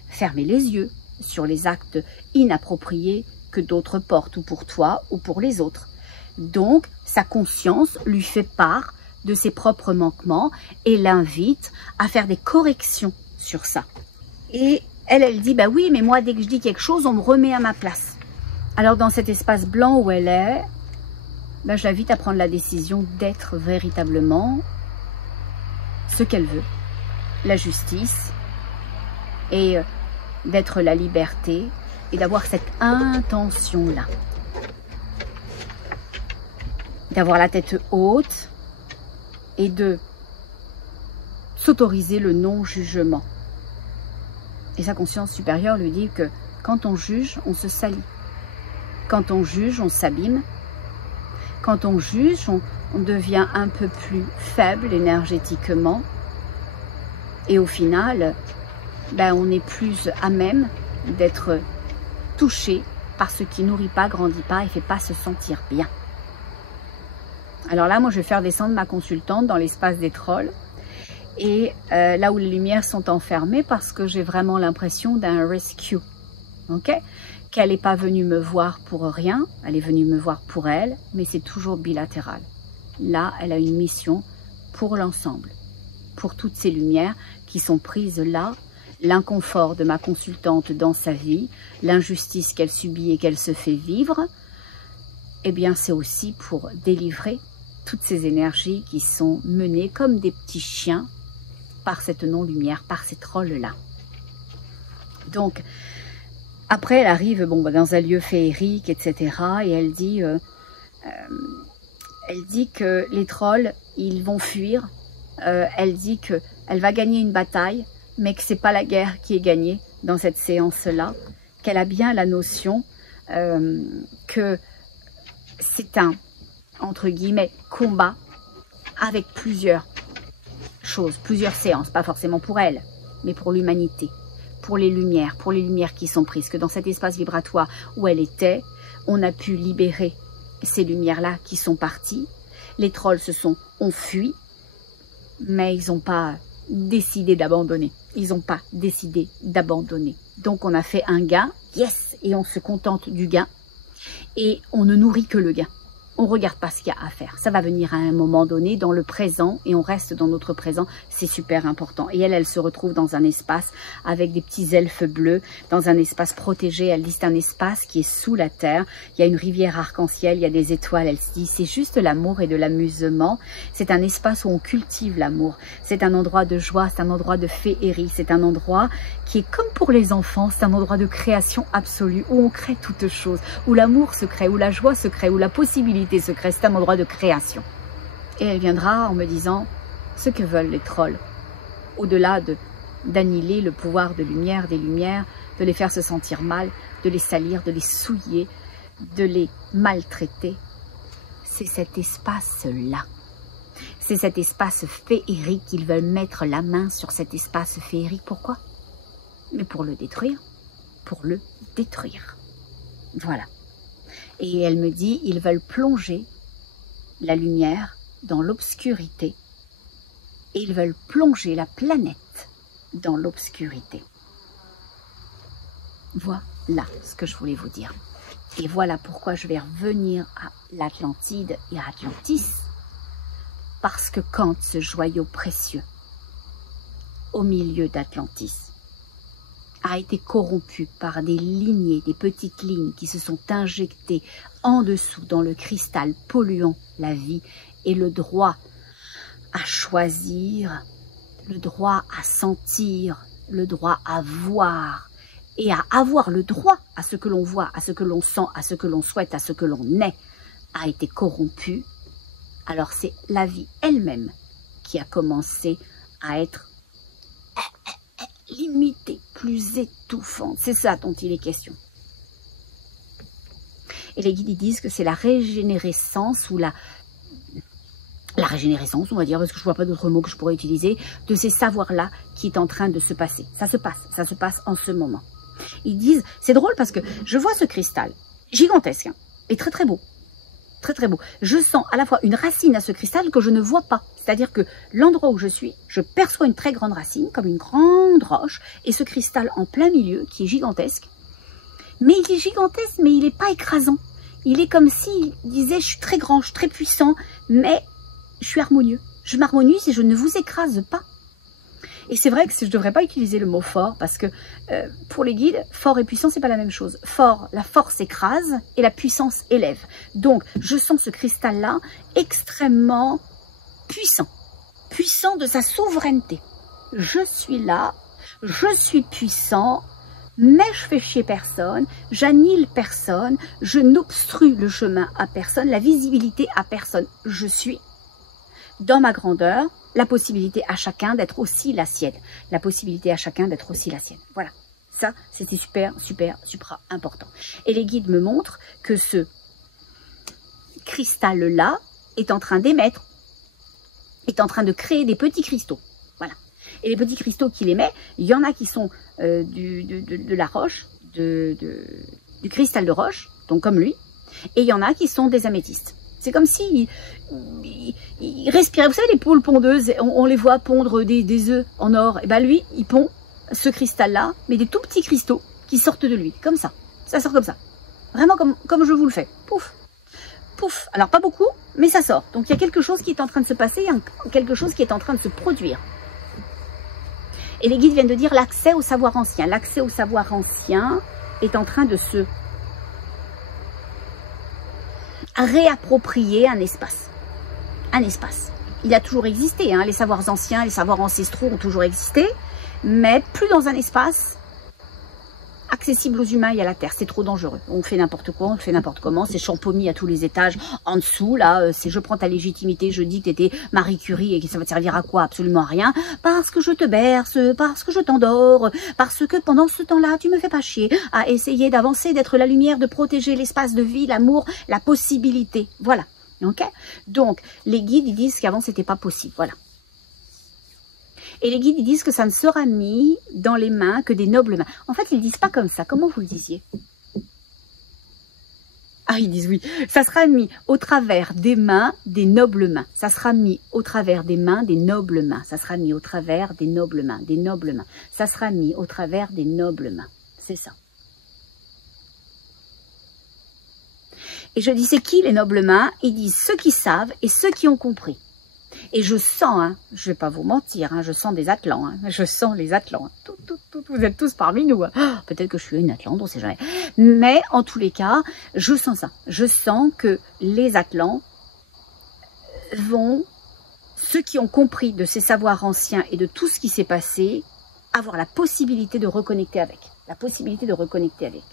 Fermer les yeux sur les actes inappropriés que d'autres portent, ou pour toi, ou pour les autres. Donc, sa conscience lui fait part de ses propres manquements et l'invite à faire des corrections sur ça. Et elle dit, oui, mais moi, dès que je dis quelque chose, on me remet à ma place. Alors, dans cet espace blanc où elle est, je l'invite à prendre la décision d'être véritablement ce qu'elle veut. La justice et d'être la liberté et d'avoir cette intention-là. D'avoir la tête haute et de s'autoriser le non-jugement. Et sa conscience supérieure lui dit que quand on juge, on se salit. Quand on juge, on s'abîme. Quand on juge, on devient un peu plus faible énergétiquement. Et au final, on est plus à même d'être touché par ce qui nourrit pas, grandit pas et fait pas se sentir bien. Alors là, moi, je vais faire descendre ma consultante dans l'espace des trolls et là où les lumières sont enfermées parce que j'ai vraiment l'impression d'un rescue. Ok? Qu'elle n'est pas venue me voir pour rien, elle est venue me voir pour elle, mais c'est toujours bilatéral. Là, elle a une mission pour l'ensemble, pour toutes ces lumières qui sont prises là, l'inconfort de ma consultante dans sa vie, l'injustice qu'elle subit et qu'elle se fait vivre, eh bien c'est aussi pour délivrer toutes ces énergies qui sont menées comme des petits chiens par cette non-lumière, par ces trolls-là. Donc, après elle arrive dans un lieu féerique, etc. Et elle dit que les trolls, ils vont fuir. Elle dit qu'elle va gagner une bataille, mais que ce n'est pas la guerre qui est gagnée dans cette séance-là, qu'elle a bien la notion que c'est un, entre guillemets, combat avec plusieurs choses, plusieurs séances, pas forcément pour elle, mais pour l'humanité, pour les lumières qui sont prises, que dans cet espace vibratoire où elle était, on a pu libérer ces lumières-là qui sont parties. Les trolls ont fui, mais ils n'ont pas décidé d'abandonner. Ils n'ont pas décidé d'abandonner. Donc on a fait un gain, yes, et on se contente du gain, et on ne nourrit que le gain. On ne regarde pas ce qu'il y a à faire. Ça va venir à un moment donné dans le présent et on reste dans notre présent. C'est super important. Et elle se retrouve dans un espace avec des petits elfes bleus, dans un espace protégé. Elle dit c'est un espace qui est sous la terre. Il y a une rivière arc-en-ciel, il y a des étoiles. Elle se dit c'est juste l'amour et de l'amusement. C'est un espace où on cultive l'amour. C'est un endroit de joie, c'est un endroit de féerie. C'est un endroit qui est comme pour les enfants. C'est un endroit de création absolue où on crée toutes choses, où l'amour se crée, où la joie se crée, où la possibilité secret, c'est un endroit de création. Et elle viendra en me disant ce que veulent les trolls, au-delà d'annihiler le pouvoir de lumière, des lumières, de les faire se sentir mal, de les salir, de les souiller, de les maltraiter. C'est cet espace-là. C'est cet espace féerique qu'ils veulent mettre la main sur cet espace féerique. Pourquoi? Mais pour le détruire. Pour le détruire. Voilà. Et elle me dit, ils veulent plonger la lumière dans l'obscurité. Et ils veulent plonger la planète dans l'obscurité. Voilà ce que je voulais vous dire. Et voilà pourquoi je vais revenir à l'Atlantide et à Atlantis. Parce que quand ce joyau précieux, au milieu d'Atlantis, a été corrompu par des lignées, des petites lignes qui se sont injectées en dessous dans le cristal polluant la vie et le droit à choisir, le droit à sentir, le droit à voir et à avoir le droit à ce que l'on voit, à ce que l'on sent, à ce que l'on souhaite, à ce que l'on est, a été corrompu. Alors c'est la vie elle-même qui a commencé à être limitée, plus étouffante. C'est ça dont il est question. Et les guides ils disent que c'est la régénérescence ou la régénérescence, on va dire, parce que je ne vois pas d'autres mots que je pourrais utiliser, de ces savoirs-là qui est en train de se passer. Ça se passe en ce moment. Ils disent, c'est drôle parce que je vois ce cristal gigantesque, hein, et très très beau. Très très beau. Je sens à la fois une racine à ce cristal que je ne vois pas. C'est-à-dire que l'endroit où je suis, je perçois une très grande racine, comme une grande roche, et ce cristal en plein milieu, qui est gigantesque. Mais il est gigantesque, mais il n'est pas écrasant. Il est comme s'il disait, je suis très grand, je suis très puissant, mais je suis harmonieux. Je m'harmonise et je ne vous écrase pas. Et c'est vrai que je ne devrais pas utiliser le mot fort, parce que pour les guides, fort et puissant, c'est pas la même chose. Fort, la force écrase et la puissance élève. Donc, je sens ce cristal-là extrêmement puissant. Puissant de sa souveraineté. Je suis là, je suis puissant, mais je fais chier personne, j'annihile personne, je n'obstrue le chemin à personne, la visibilité à personne. Je suis dans ma grandeur, la possibilité à chacun d'être aussi la sienne. La possibilité à chacun d'être aussi la sienne. Voilà. Ça, c'était super important. Et les guides me montrent que ce cristal-là est en train d'émettre, est en train de créer des petits cristaux. Voilà. Et les petits cristaux qu'il émet, il y en a qui sont de la roche, du cristal de roche, donc comme lui, et il y en a qui sont des améthystes. C'est comme si il respirait. Vous savez, les poules pondeuses, on les voit pondre des œufs en or. Et bien lui, il pond ce cristal-là, mais des tout petits cristaux qui sortent de lui, comme ça. Ça sort comme ça. Vraiment comme je vous le fais. Pouf, pouf. Alors pas beaucoup, mais ça sort. Donc il y a quelque chose qui est en train de se passer, il y a quelque chose qui est en train de se produire. Et les guides viennent de dire l'accès au savoir ancien. L'accès au savoir ancien est en train de se réapproprier un espace. Un espace. Il a toujours existé, hein, les savoirs anciens, les savoirs ancestraux ont toujours existé, mais plus dans un espace accessible aux humains et à la terre, c'est trop dangereux. On fait n'importe quoi, on fait n'importe comment, c'est champomis à tous les étages. En dessous, là, c'est je prends ta légitimité, je dis que t'étais Marie Curie et que ça va te servir à quoi? Absolument à rien. Parce que je te berce, parce que je t'endors, parce que pendant ce temps-là, tu me fais pas chier à essayer d'avancer, d'être la lumière, de protéger l'espace de vie, l'amour, la possibilité. Voilà. Ok? Donc, les guides, ils disent qu'avant, c'était pas possible. Voilà. Et les guides, ils disent que ça ne sera mis dans les mains que des nobles mains. En fait, ils ne disent pas comme ça. Comment vous le disiez? Ah, ils disent oui. Ça sera mis au travers des mains des nobles mains. Ça sera mis au travers des mains des nobles mains. Ça sera mis au travers des nobles mains. Des nobles mains. Ça sera mis au travers des nobles mains. C'est ça. Et je dis, c'est qui les nobles mains? Ils disent ceux qui savent et ceux qui ont compris. Et je sens, hein, je vais pas vous mentir, hein, je sens des Atlants, hein, je sens les Atlants. Hein, vous êtes tous parmi nous. Hein. Oh, peut-être que je suis une Atlante, on sait jamais. Mais en tous les cas, je sens ça. Je sens que les Atlants vont, ceux qui ont compris de ces savoirs anciens et de tout ce qui s'est passé, avoir la possibilité de reconnecter avec. La possibilité de reconnecter avec.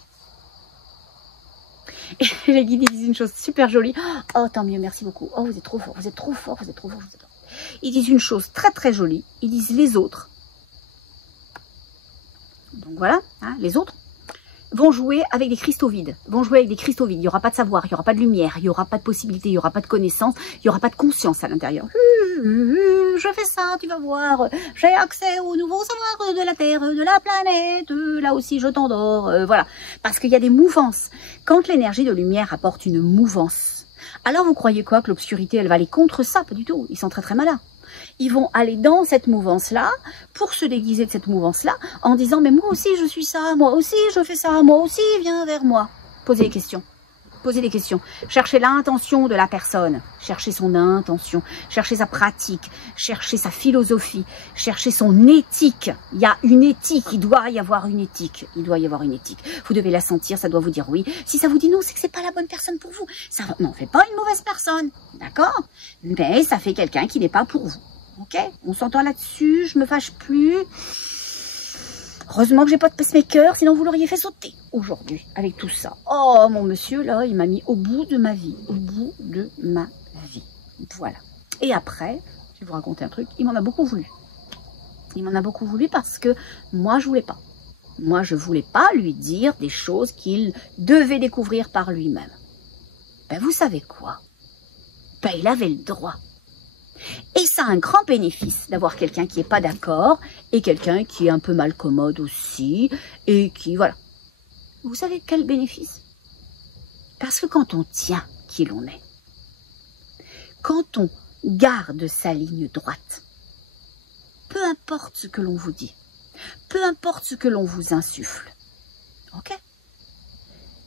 Et les guides, ils disent une chose super jolie. Oh, tant mieux, merci beaucoup. Oh, vous êtes trop fort, vous êtes trop fort, vous êtes trop fort, vous êtes trop fort. Ils disent une chose très très jolie. Ils disent les autres. Donc voilà, hein, les autres vont jouer avec des cristaux vides. Vont jouer avec des cristaux vides. Il n'y aura pas de savoir, il n'y aura pas de lumière, il n'y aura pas de possibilité, il n'y aura pas de connaissance, il n'y aura pas de conscience à l'intérieur. Je fais ça, tu vas voir. J'ai accès aux nouveaux savoirs de la Terre, de la planète. Là aussi, je t'endors. Voilà. Parce qu'il y a des mouvances. Quand l'énergie de lumière apporte une mouvance, alors vous croyez quoi? Que l'obscurité, elle va aller contre ça? Pas du tout. Ils sont très très malins. Ils vont aller dans cette mouvance-là, pour se déguiser de cette mouvance-là, en disant, mais moi aussi je suis ça, moi aussi je fais ça, moi aussi viens vers moi. Posez des questions. Posez des questions. Cherchez l'intention de la personne. Cherchez son intention. Cherchez sa pratique. Cherchez sa philosophie. Cherchez son éthique. Il y a une éthique. Il doit y avoir une éthique. Il doit y avoir une éthique. Vous devez la sentir. Ça doit vous dire oui. Si ça vous dit non, c'est que c'est pas la bonne personne pour vous. Ça n'en fait pas une mauvaise personne. D'accord? Mais ça fait quelqu'un qui n'est pas pour vous. Ok? On s'entend là-dessus. Je me fâche plus. Heureusement que j'ai pas de pacemaker, sinon vous l'auriez fait sauter aujourd'hui avec tout ça. Oh, mon monsieur, là, il m'a mis au bout de ma vie. Au bout de ma vie. Voilà. Et après, je vais vous raconter un truc, il m'en a beaucoup voulu. Il m'en a beaucoup voulu parce que moi, je voulais pas. Moi, je voulais pas lui dire des choses qu'il devait découvrir par lui-même. Ben, vous savez quoi? Ben, il avait le droit. Et ça a un grand bénéfice d'avoir quelqu'un qui n'est pas d'accord et quelqu'un qui est un peu mal commode aussi et qui, voilà. Vous savez quel bénéfice? Parce que quand on tient qui l'on est, quand on garde sa ligne droite, peu importe ce que l'on vous dit, peu importe ce que l'on vous insuffle, ok?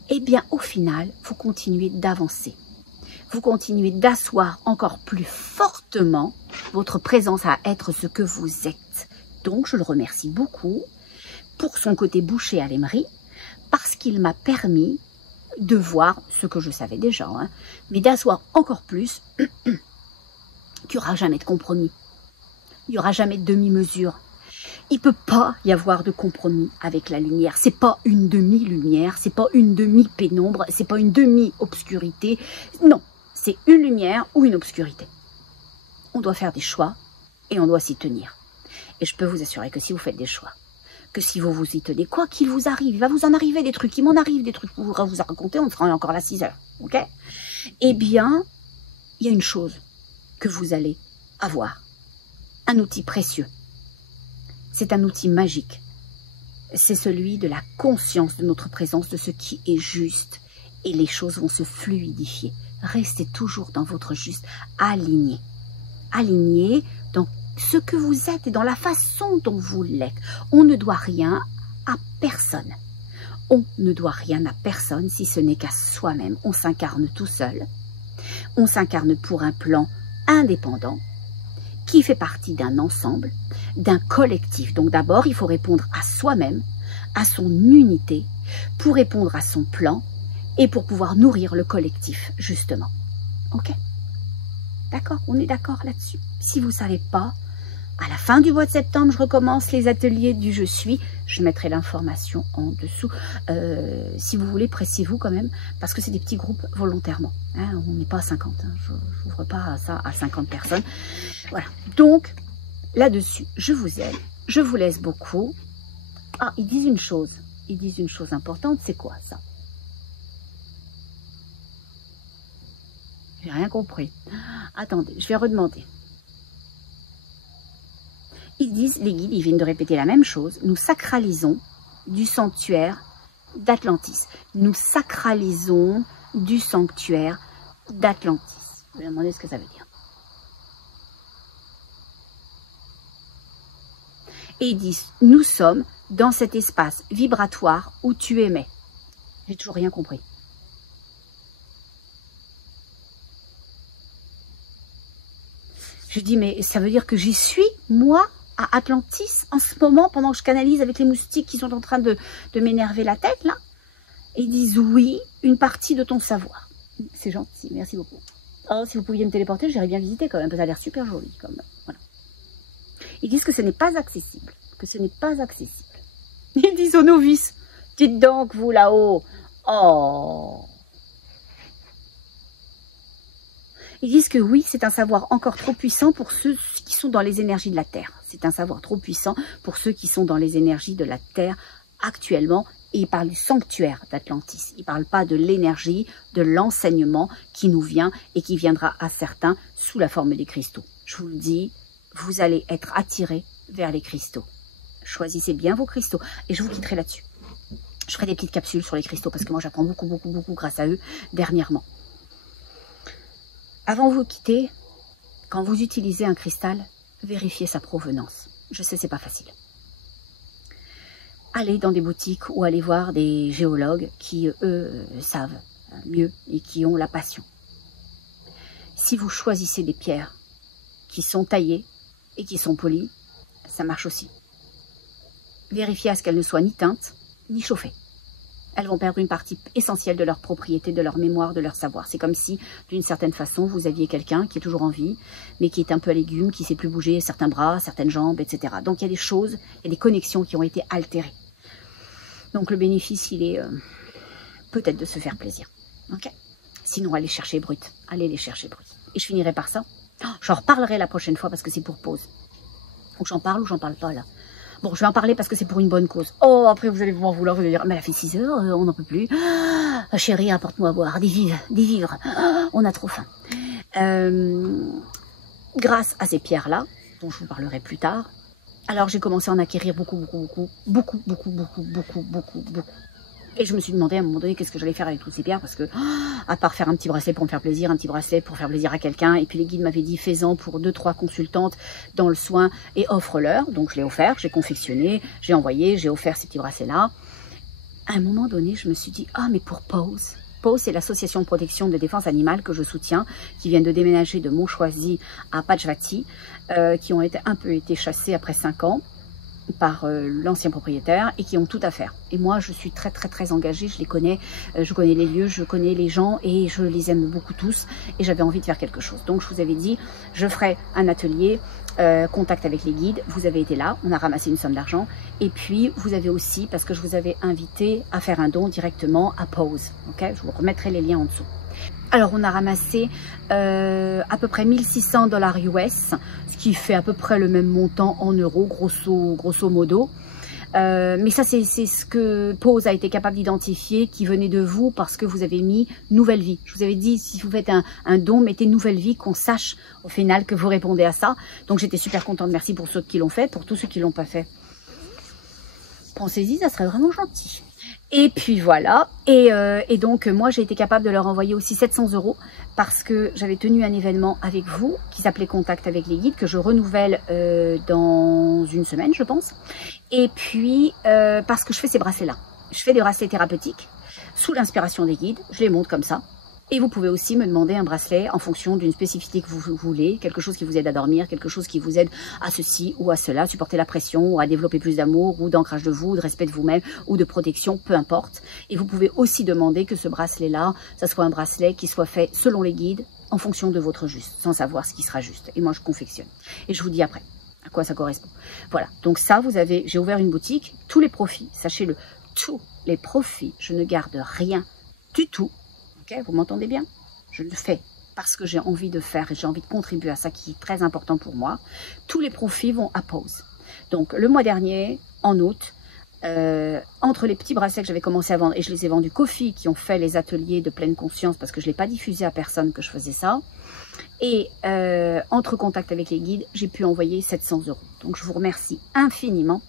Eh bien, au final, vous continuez d'avancer. Vous continuez d'asseoir encore plus fortement votre présence à être ce que vous êtes. Donc, je le remercie beaucoup pour son côté bouché à l'émery, parce qu'il m'a permis de voir ce que je savais déjà, hein, mais d'asseoir encore plus qu'il n'y aura jamais de compromis. Il n'y aura jamais de demi-mesure. Il ne peut pas y avoir de compromis avec la lumière. C'est pas une demi-lumière, c'est pas une demi-pénombre, c'est pas une demi-obscurité. Non. C'est une lumière ou une obscurité. On doit faire des choix et on doit s'y tenir. Et je peux vous assurer que si vous faites des choix, que si vous vous y tenez, quoi qu'il vous arrive, il va vous en arriver des trucs, il m'en arrive des trucs pour vous raconter, on fera encore là 6 heures, ok? Eh bien, il y a une chose que vous allez avoir, un outil précieux. C'est un outil magique. C'est celui de la conscience de notre présence, de ce qui est juste. Et les choses vont se fluidifier. Restez toujours dans votre juste, aligné. Aligné dans ce que vous êtes et dans la façon dont vous l'êtes. On ne doit rien à personne. On ne doit rien à personne si ce n'est qu'à soi-même. On s'incarne tout seul. On s'incarne pour un plan indépendant qui fait partie d'un ensemble, d'un collectif. Donc d'abord, il faut répondre à soi-même, à son unité, pour répondre à son plan, et pour pouvoir nourrir le collectif, justement. Ok? D'accord? On est d'accord là-dessus? Si vous ne savez pas, À la fin du mois de septembre, je recommence les ateliers du Je suis. Je mettrai l'information en dessous. Si vous voulez, pressez-vous quand même, parce que c'est des petits groupes volontairement. Hein, on n'est pas à 50. Hein, je n'ouvre pas ça à 50 personnes. Voilà. Donc, là-dessus, je vous aime. Je vous laisse beaucoup. Ah, ils disent une chose. Ils disent une chose importante. C'est quoi ça? J'ai rien compris. Attendez, je vais redemander. Ils disent, les guides, ils viennent de répéter la même chose. Nous sacralisons du sanctuaire d'Atlantis. Nous sacralisons du sanctuaire d'Atlantis. Je vais demander ce que ça veut dire. Et ils disent, nous sommes dans cet espace vibratoire où tu émets. J'ai toujours rien compris. Je dis, mais ça veut dire que j'y suis, moi, à Atlantis, en ce moment, pendant que je canalise avec les moustiques qui sont en train de m'énerver la tête, là. Et ils disent, oui, une partie de ton savoir. C'est gentil, merci beaucoup. Oh, si vous pouviez me téléporter, j'irais bien visiter quand même, parce que ça a l'air super joli, quand même. Voilà. Ils disent que ce n'est pas accessible, que ce n'est pas accessible. Ils disent aux novices, dites donc, vous là-haut, oh. Ils disent que oui, c'est un savoir encore trop puissant pour ceux qui sont dans les énergies de la Terre. C'est un savoir trop puissant pour ceux qui sont dans les énergies de la Terre actuellement. Et ils parlent du sanctuaire d'Atlantis. Ils ne parlent pas de l'énergie, de l'enseignement qui nous vient et qui viendra à certains sous la forme des cristaux. Je vous le dis, vous allez être attirés vers les cristaux. Choisissez bien vos cristaux. Et je vous quitterai là-dessus. Je ferai des petites capsules sur les cristaux parce que moi j'apprends beaucoup grâce à eux dernièrement. Avant de vous quitter, quand vous utilisez un cristal, vérifiez sa provenance. Je sais, c'est pas facile. Allez dans des boutiques ou allez voir des géologues qui, eux, savent mieux et qui ont la passion. Si vous choisissez des pierres qui sont taillées et qui sont polies, ça marche aussi. Vérifiez à ce qu'elles ne soient ni teintes, ni chauffées. Elles vont perdre une partie essentielle de leur propriété, de leur mémoire, de leur savoir. C'est comme si, d'une certaine façon, vous aviez quelqu'un qui est toujours en vie, mais qui est un peu à légume, qui ne sait plus bouger certains bras, certaines jambes, etc. Donc il y a des choses, il y a des connexions qui ont été altérées. Donc le bénéfice, il est peut-être de se faire plaisir. Okay. Sinon, allez chercher brut. Allez les chercher brut. Et je finirai par ça. Oh, j'en reparlerai la prochaine fois parce que c'est pour pause. Ou j'en parle ou j'en parle pas là. Bon, je vais en parler parce que c'est pour une bonne cause. Oh, après vous allez m'en vouloir, vous allez dire, mais elle a fait 6 heures, on n'en peut plus. Ah, chérie, apporte-moi à boire, des vivres. Ah, on a trop faim. Grâce à ces pierres-là, dont je vous parlerai plus tard, alors j'ai commencé à en acquérir beaucoup. Et je me suis demandé à un moment donné qu'est-ce que j'allais faire avec toutes ces pierres parce que, à part faire un petit bracelet pour me faire plaisir, un petit bracelet pour faire plaisir à quelqu'un, et puis les guides m'avaient dit fais-en pour 2-3 consultantes dans le soin et offre-leur. Donc je l'ai offert, j'ai confectionné, j'ai envoyé, j'ai offert ces petits bracelets-là. À un moment donné, je me suis dit ah mais pour Pause. Pause, c'est l'association de protection de défense animale que je soutiens, qui vient de déménager de Montchoisy à Pachvati, qui ont un peu été chassés après 5 ans. Par l'ancien propriétaire et qui ont tout à faire. Et moi, je suis très engagée, je les connais, je connais les lieux, je connais les gens et je les aime beaucoup tous et j'avais envie de faire quelque chose. Donc, je vous avais dit, je ferai un atelier, contact avec les guides. Vous avez été là, on a ramassé une somme d'argent et puis vous avez aussi, parce que je vous avais invité à faire un don directement à Pause. Okay, je vous remettrai les liens en dessous. Alors, on a ramassé à peu près 1600 $ US, ce qui fait à peu près le même montant en euros, grosso modo. Mais ça, c'est ce que Pause a été capable d'identifier, qui venait de vous parce que vous avez mis nouvelle vie. Je vous avais dit, si vous faites un don, mettez nouvelle vie, qu'on sache au final que vous répondez à ça. Donc, j'étais super contente. Merci pour ceux qui l'ont fait, pour tous ceux qui l'ont pas fait. Pensez-y, ça serait vraiment gentil. Et puis voilà, et donc moi j'ai été capable de leur envoyer aussi 700 € parce que j'avais tenu un événement avec vous qui s'appelait Contact avec les guides, que je renouvelle dans une semaine je pense. Et puis parce que je fais ces bracelets-là, je fais des bracelets thérapeutiques sous l'inspiration des guides, je les monte comme ça. Et vous pouvez aussi me demander un bracelet en fonction d'une spécificité que vous voulez, quelque chose qui vous aide à dormir, quelque chose qui vous aide à ceci ou à cela, supporter la pression ou à développer plus d'amour ou d'ancrage de vous, de respect de vous-même ou de protection, peu importe. Et vous pouvez aussi demander que ce bracelet-là, ça soit un bracelet qui soit fait selon les guides, en fonction de votre juste, sans savoir ce qui sera juste. Et moi, je confectionne. Et je vous dis après. à quoi ça correspond. Voilà, donc ça, j'ai ouvert une boutique, tous les profits, sachez-le, tous les profits, je ne garde rien du tout, ok, vous m'entendez bien? Je le fais parce que j'ai envie de faire et j'ai envie de contribuer à ça qui est très important pour moi. Tous les profits vont à Pose. Donc le mois dernier, en août, entre les petits bracelets que j'avais commencé à vendre et je les ai vendus qu'aux filles qui ont fait les ateliers de pleine conscience parce que je ne l'ai pas diffusé à personne que je faisais ça. Et entre contact avec les guides, j'ai pu envoyer 700 €. Donc je vous remercie infiniment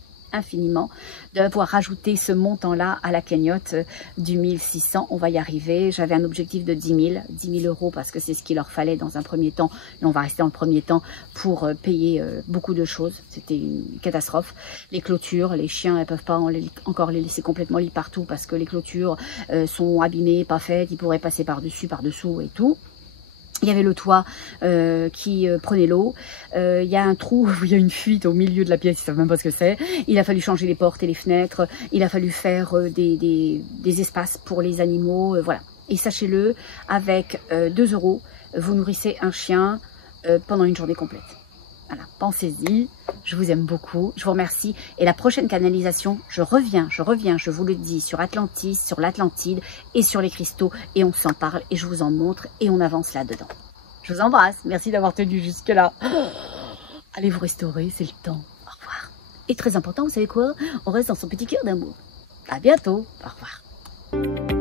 d'avoir rajouté ce montant-là à la cagnotte du 1600. On va y arriver. J'avais un objectif de 10 000 € parce que c'est ce qu'il leur fallait dans un premier temps. Et on va rester dans le premier temps pour payer beaucoup de choses. C'était une catastrophe. Les clôtures, les chiens, elles ne peuvent pas encore les laisser complètement libres partout parce que les clôtures sont abîmées, pas faites. Ils pourraient passer par-dessus, par-dessous et tout. Il y avait le toit qui prenait l'eau. Il y a un trou où il y a une fuite au milieu de la pièce, ils ne savent même pas ce que c'est. Il a fallu changer les portes et les fenêtres. Il a fallu faire des espaces pour les animaux. Voilà. Et sachez-le, avec 2 €, vous nourrissez un chien pendant une journée complète. Voilà, pensez-y, je vous aime beaucoup, je vous remercie. Et la prochaine canalisation, je reviens, je vous le dis, sur Atlantis, sur l'Atlantide et sur les cristaux. Et on s'en parle et je vous en montre et on avance là-dedans. Je vous embrasse, merci d'avoir tenu jusque-là. Allez vous restaurer, c'est le temps. Au revoir. Et très important, vous savez quoi? On reste dans son petit cœur d'amour. À bientôt, au revoir.